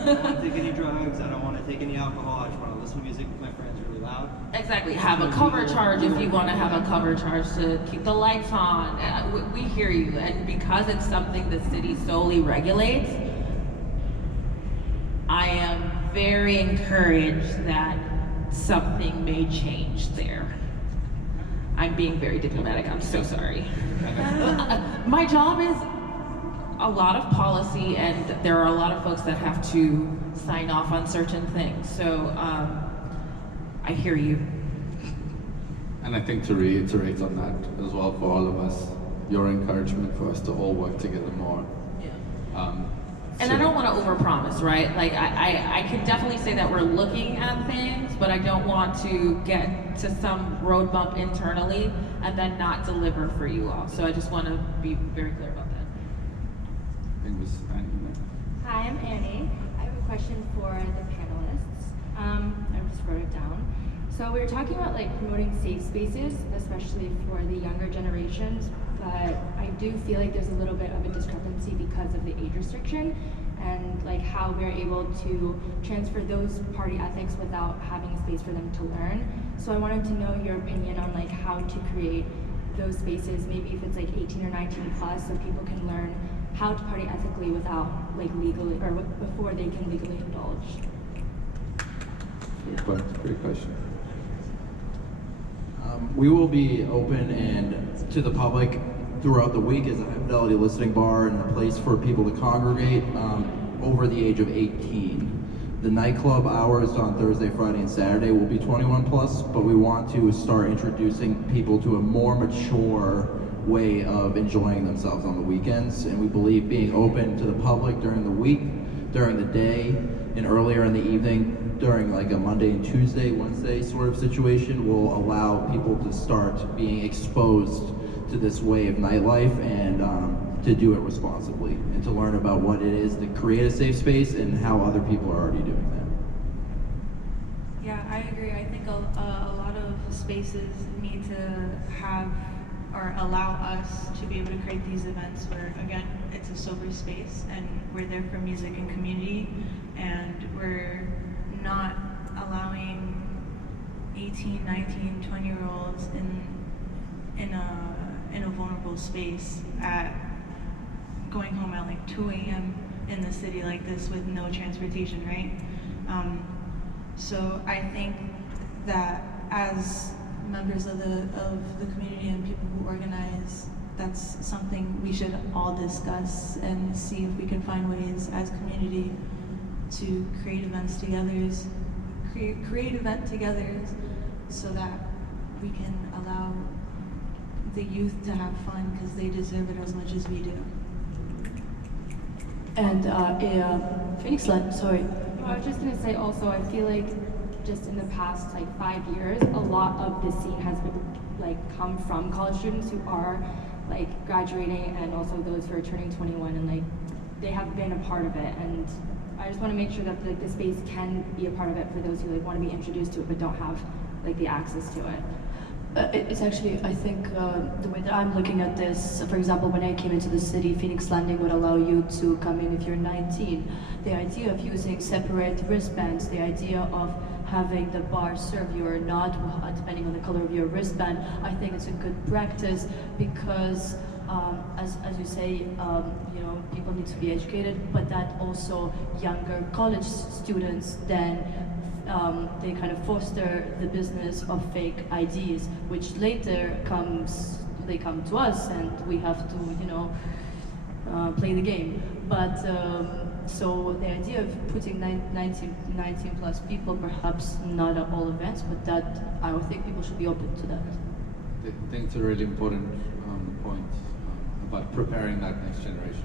don't want to take any drugs, I don't want to take any alcohol, I just want to listen to music with my friends really loud. Exactly. Have a cover charge if you want to have a cover charge to keep the lights on. We hear you, and because it's something the city solely regulates, I am very encouraged that something may change there. I'm being very diplomatic, I'm so sorry. My job is a lot of policy, and there are a lot of folks that have to sign off on certain things. So I hear you. And I think to reiterate on that as well for all of us, your encouragement for us to all work together more. And I don't want to overpromise, right? Like I can definitely say that we're looking at things, but I don't want to get to some road bump internally and then not deliver for you all. So I just want to be very clear about that. I think it was Annie. Hi, I'm Annie. I have a question for the panelists. I just wrote it down. So we were talking about like promoting safe spaces, especially for the younger generations, but I do feel like there's a little bit of a discrepancy because of the age restriction and like how we're able to transfer those party ethics without having a space for them to learn. So I wanted to know your opinion on like how to create those spaces, maybe if it's like 18 or 19 plus, so people can learn how to party ethically without like legally, or before they can legally indulge. Great question. We will be open and to the public throughout the week as a high-fidelity listening bar and a place for people to congregate over the age of 18. The nightclub hours on Thursday, Friday, and Saturday will be 21 plus, but we want to start introducing people to a more mature way of enjoying themselves on the weekends. And we believe being open to the public during the week, during the day, and earlier in the evening, during like a Monday and Tuesday, Wednesday sort of situation will allow people to start being exposed to this way of nightlife and to do it responsibly and to learn about what it is to create a safe space and how other people are already doing that. Yeah, I agree. I think a lot of spaces need to have or allow us to be able to create these events where, again, it's a sober space and we're there for music and community, and we're not allowing 18, 19, 20-year-olds in a vulnerable space at going home at like 2 a.m. in the city like this with no transportation, right? So I think that as members of the community and people who organize, that's something we should all discuss and see if we can find ways as community to create events together, create event together, so that we can allow the youth to have fun, because they deserve it as much as we do. And Phoenix Land, sorry. No, I was just gonna say also, I feel like just in the past like 5 years, a lot of this scene has been come from college students who are graduating, and also those who are turning 21, and they have been a part of it. And I just want to make sure that the space can be a part of it for those who want to be introduced to it but don't have the access to it. It's actually, I think, the way that I'm looking at this, for example, when I came into the city, Phoenix Landing would allow you to come in if you're 19. The idea of using separate wristbands, the idea of having the bar serve you or not, depending on the color of your wristband, I think it's a good practice, because as you say, people need to be educated, but that also younger college students then they kind of foster the business of fake IDs, which later they come to us, and we have to, play the game. But so the idea of putting 19 plus people, perhaps not at all events, but that I would think people should be open to that. I think it's a really important point about preparing that next generation.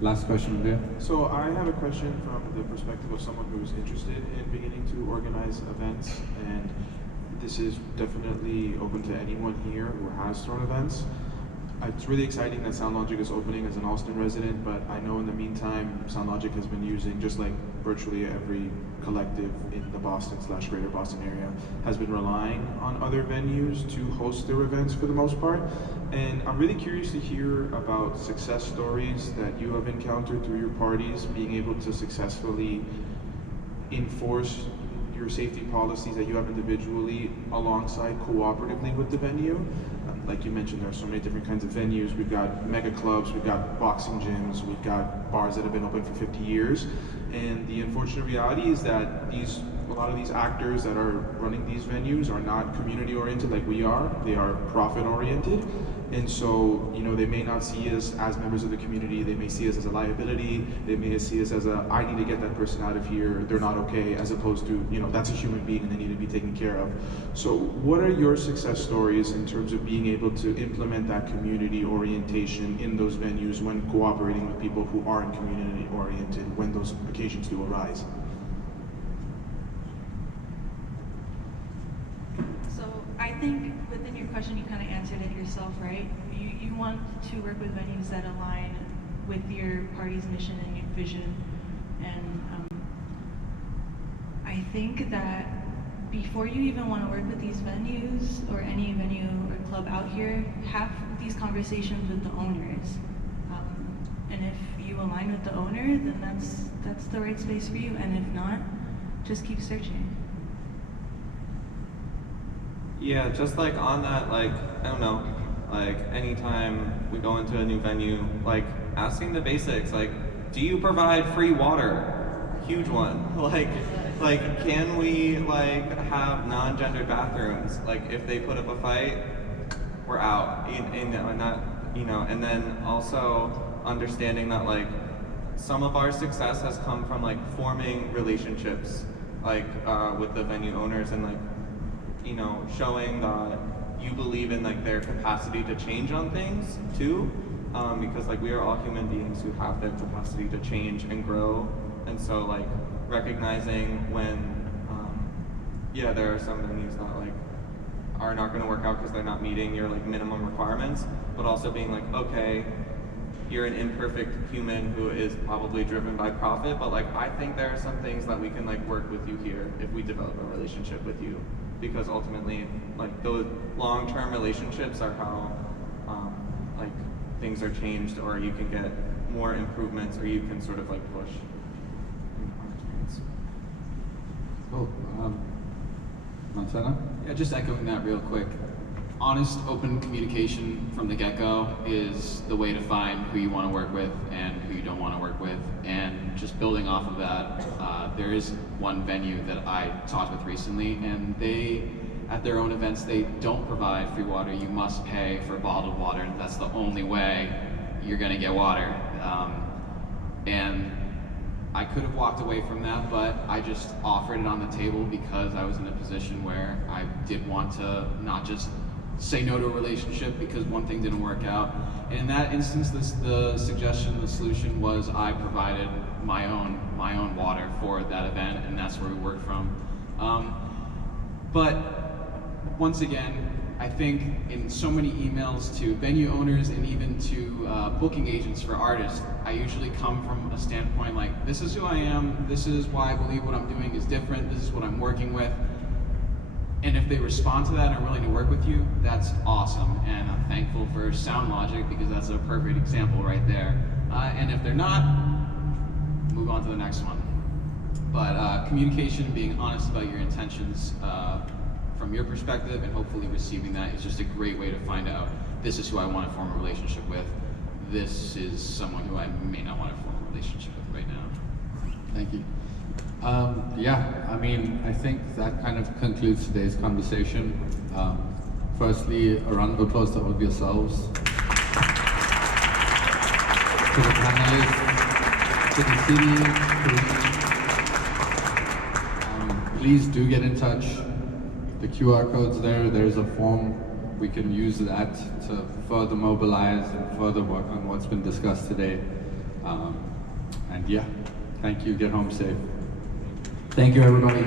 Last question, Blaire. So I have a question from the perspective of someone who's interested in beginning to organize events, and this is definitely open to anyone here who has thrown events. It's really exciting that Sound Logic is opening as an Austin resident, but I know in the meantime, Sound Logic has been using, just like virtually every collective in the Boston/Greater Boston area, has been relying on other venues to host their events for the most part. And I'm really curious to hear about success stories that you have encountered through your parties, being able to successfully enforce your safety policies that you have individually alongside cooperatively with the venue. Like you mentioned, there are so many different kinds of venues. We've got mega clubs, we've got boxing gyms, we've got bars that have been open for 50 years. And the unfortunate reality is that a lot of these actors that are running these venues are not community oriented like we are. They are profit oriented. And so, they may not see us as members of the community. They may see us as a liability. They may see us as I need to get that person out of here. They're not okay, as opposed to, that's a human being and they need to be taken care of. So what are your success stories in terms of being able to implement that community orientation in those venues when cooperating with people who aren't community oriented when those occasions do arise? So I think within your question, you kind of answered it yourself, right? You want to work with venues that align with your party's mission and your vision. And I think that before you even want to work with these venues or any venue or club out here, have these conversations with the owners. And if you align with the owner, then that's the right space for you. And if not, just keep searching. Yeah, just on that, I don't know, anytime we go into a new venue, asking the basics, do you provide free water? Huge one. Can we have non-gendered bathrooms? If they put up a fight, we're out. And then also understanding that some of our success has come from forming relationships with the venue owners, and showing that you believe in their capacity to change on things too, because we are all human beings who have their capacity to change and grow. And so recognizing when there are some venues that are not going to work out because they're not meeting your minimum requirements, but also being okay, you're an imperfect human who is probably driven by profit, but I think there are some things that we can work with you here if we develop a relationship with you. because ultimately, like, those long-term relationships are how like things are changed, or you can get more improvements, or you can sort of like push. Cool. Montana? Yeah, just echoing that real quick. Honest, open communication from the get-go is the way to find who you want to work with and who you don't want to work with. And just building off of that, there is one venue that I talked with recently, and they, at their own events, they don't provide free water. You must pay for bottled water. That's the only way you're going to get water. And I could have walked away from that, but I just offered it on the table because I was in a position where I did want to not just say no to a relationship because one thing didn't work out. And in that instance, the suggestion, the solution was I provided my own water for that event, and that's where we worked from. But once again, I think in so many emails to venue owners and even to booking agents for artists, I usually come from a standpoint like, this is who I am, this is why I believe what I'm doing is different, this is what I'm working with. And if they respond to that and are willing to work with you, that's awesome. And I'm thankful for Sound Logic because that's a perfect example right there. And if they're not, move on to the next one. But communication, being honest about your intentions from your perspective, and hopefully receiving that is just a great way to find out, this is who I want to form a relationship with. This is someone who I may not want to form a relationship with right now. Thank you. Yeah, I mean, I think that kind of concludes today's conversation. Firstly, a round of applause to all of yourselves, to the panelists, to the city. Please do get in touch. The QR code's there. There's a form. We can use that to further mobilize and further work on what's been discussed today. And yeah, thank you. Get home safe. Thank you, everybody.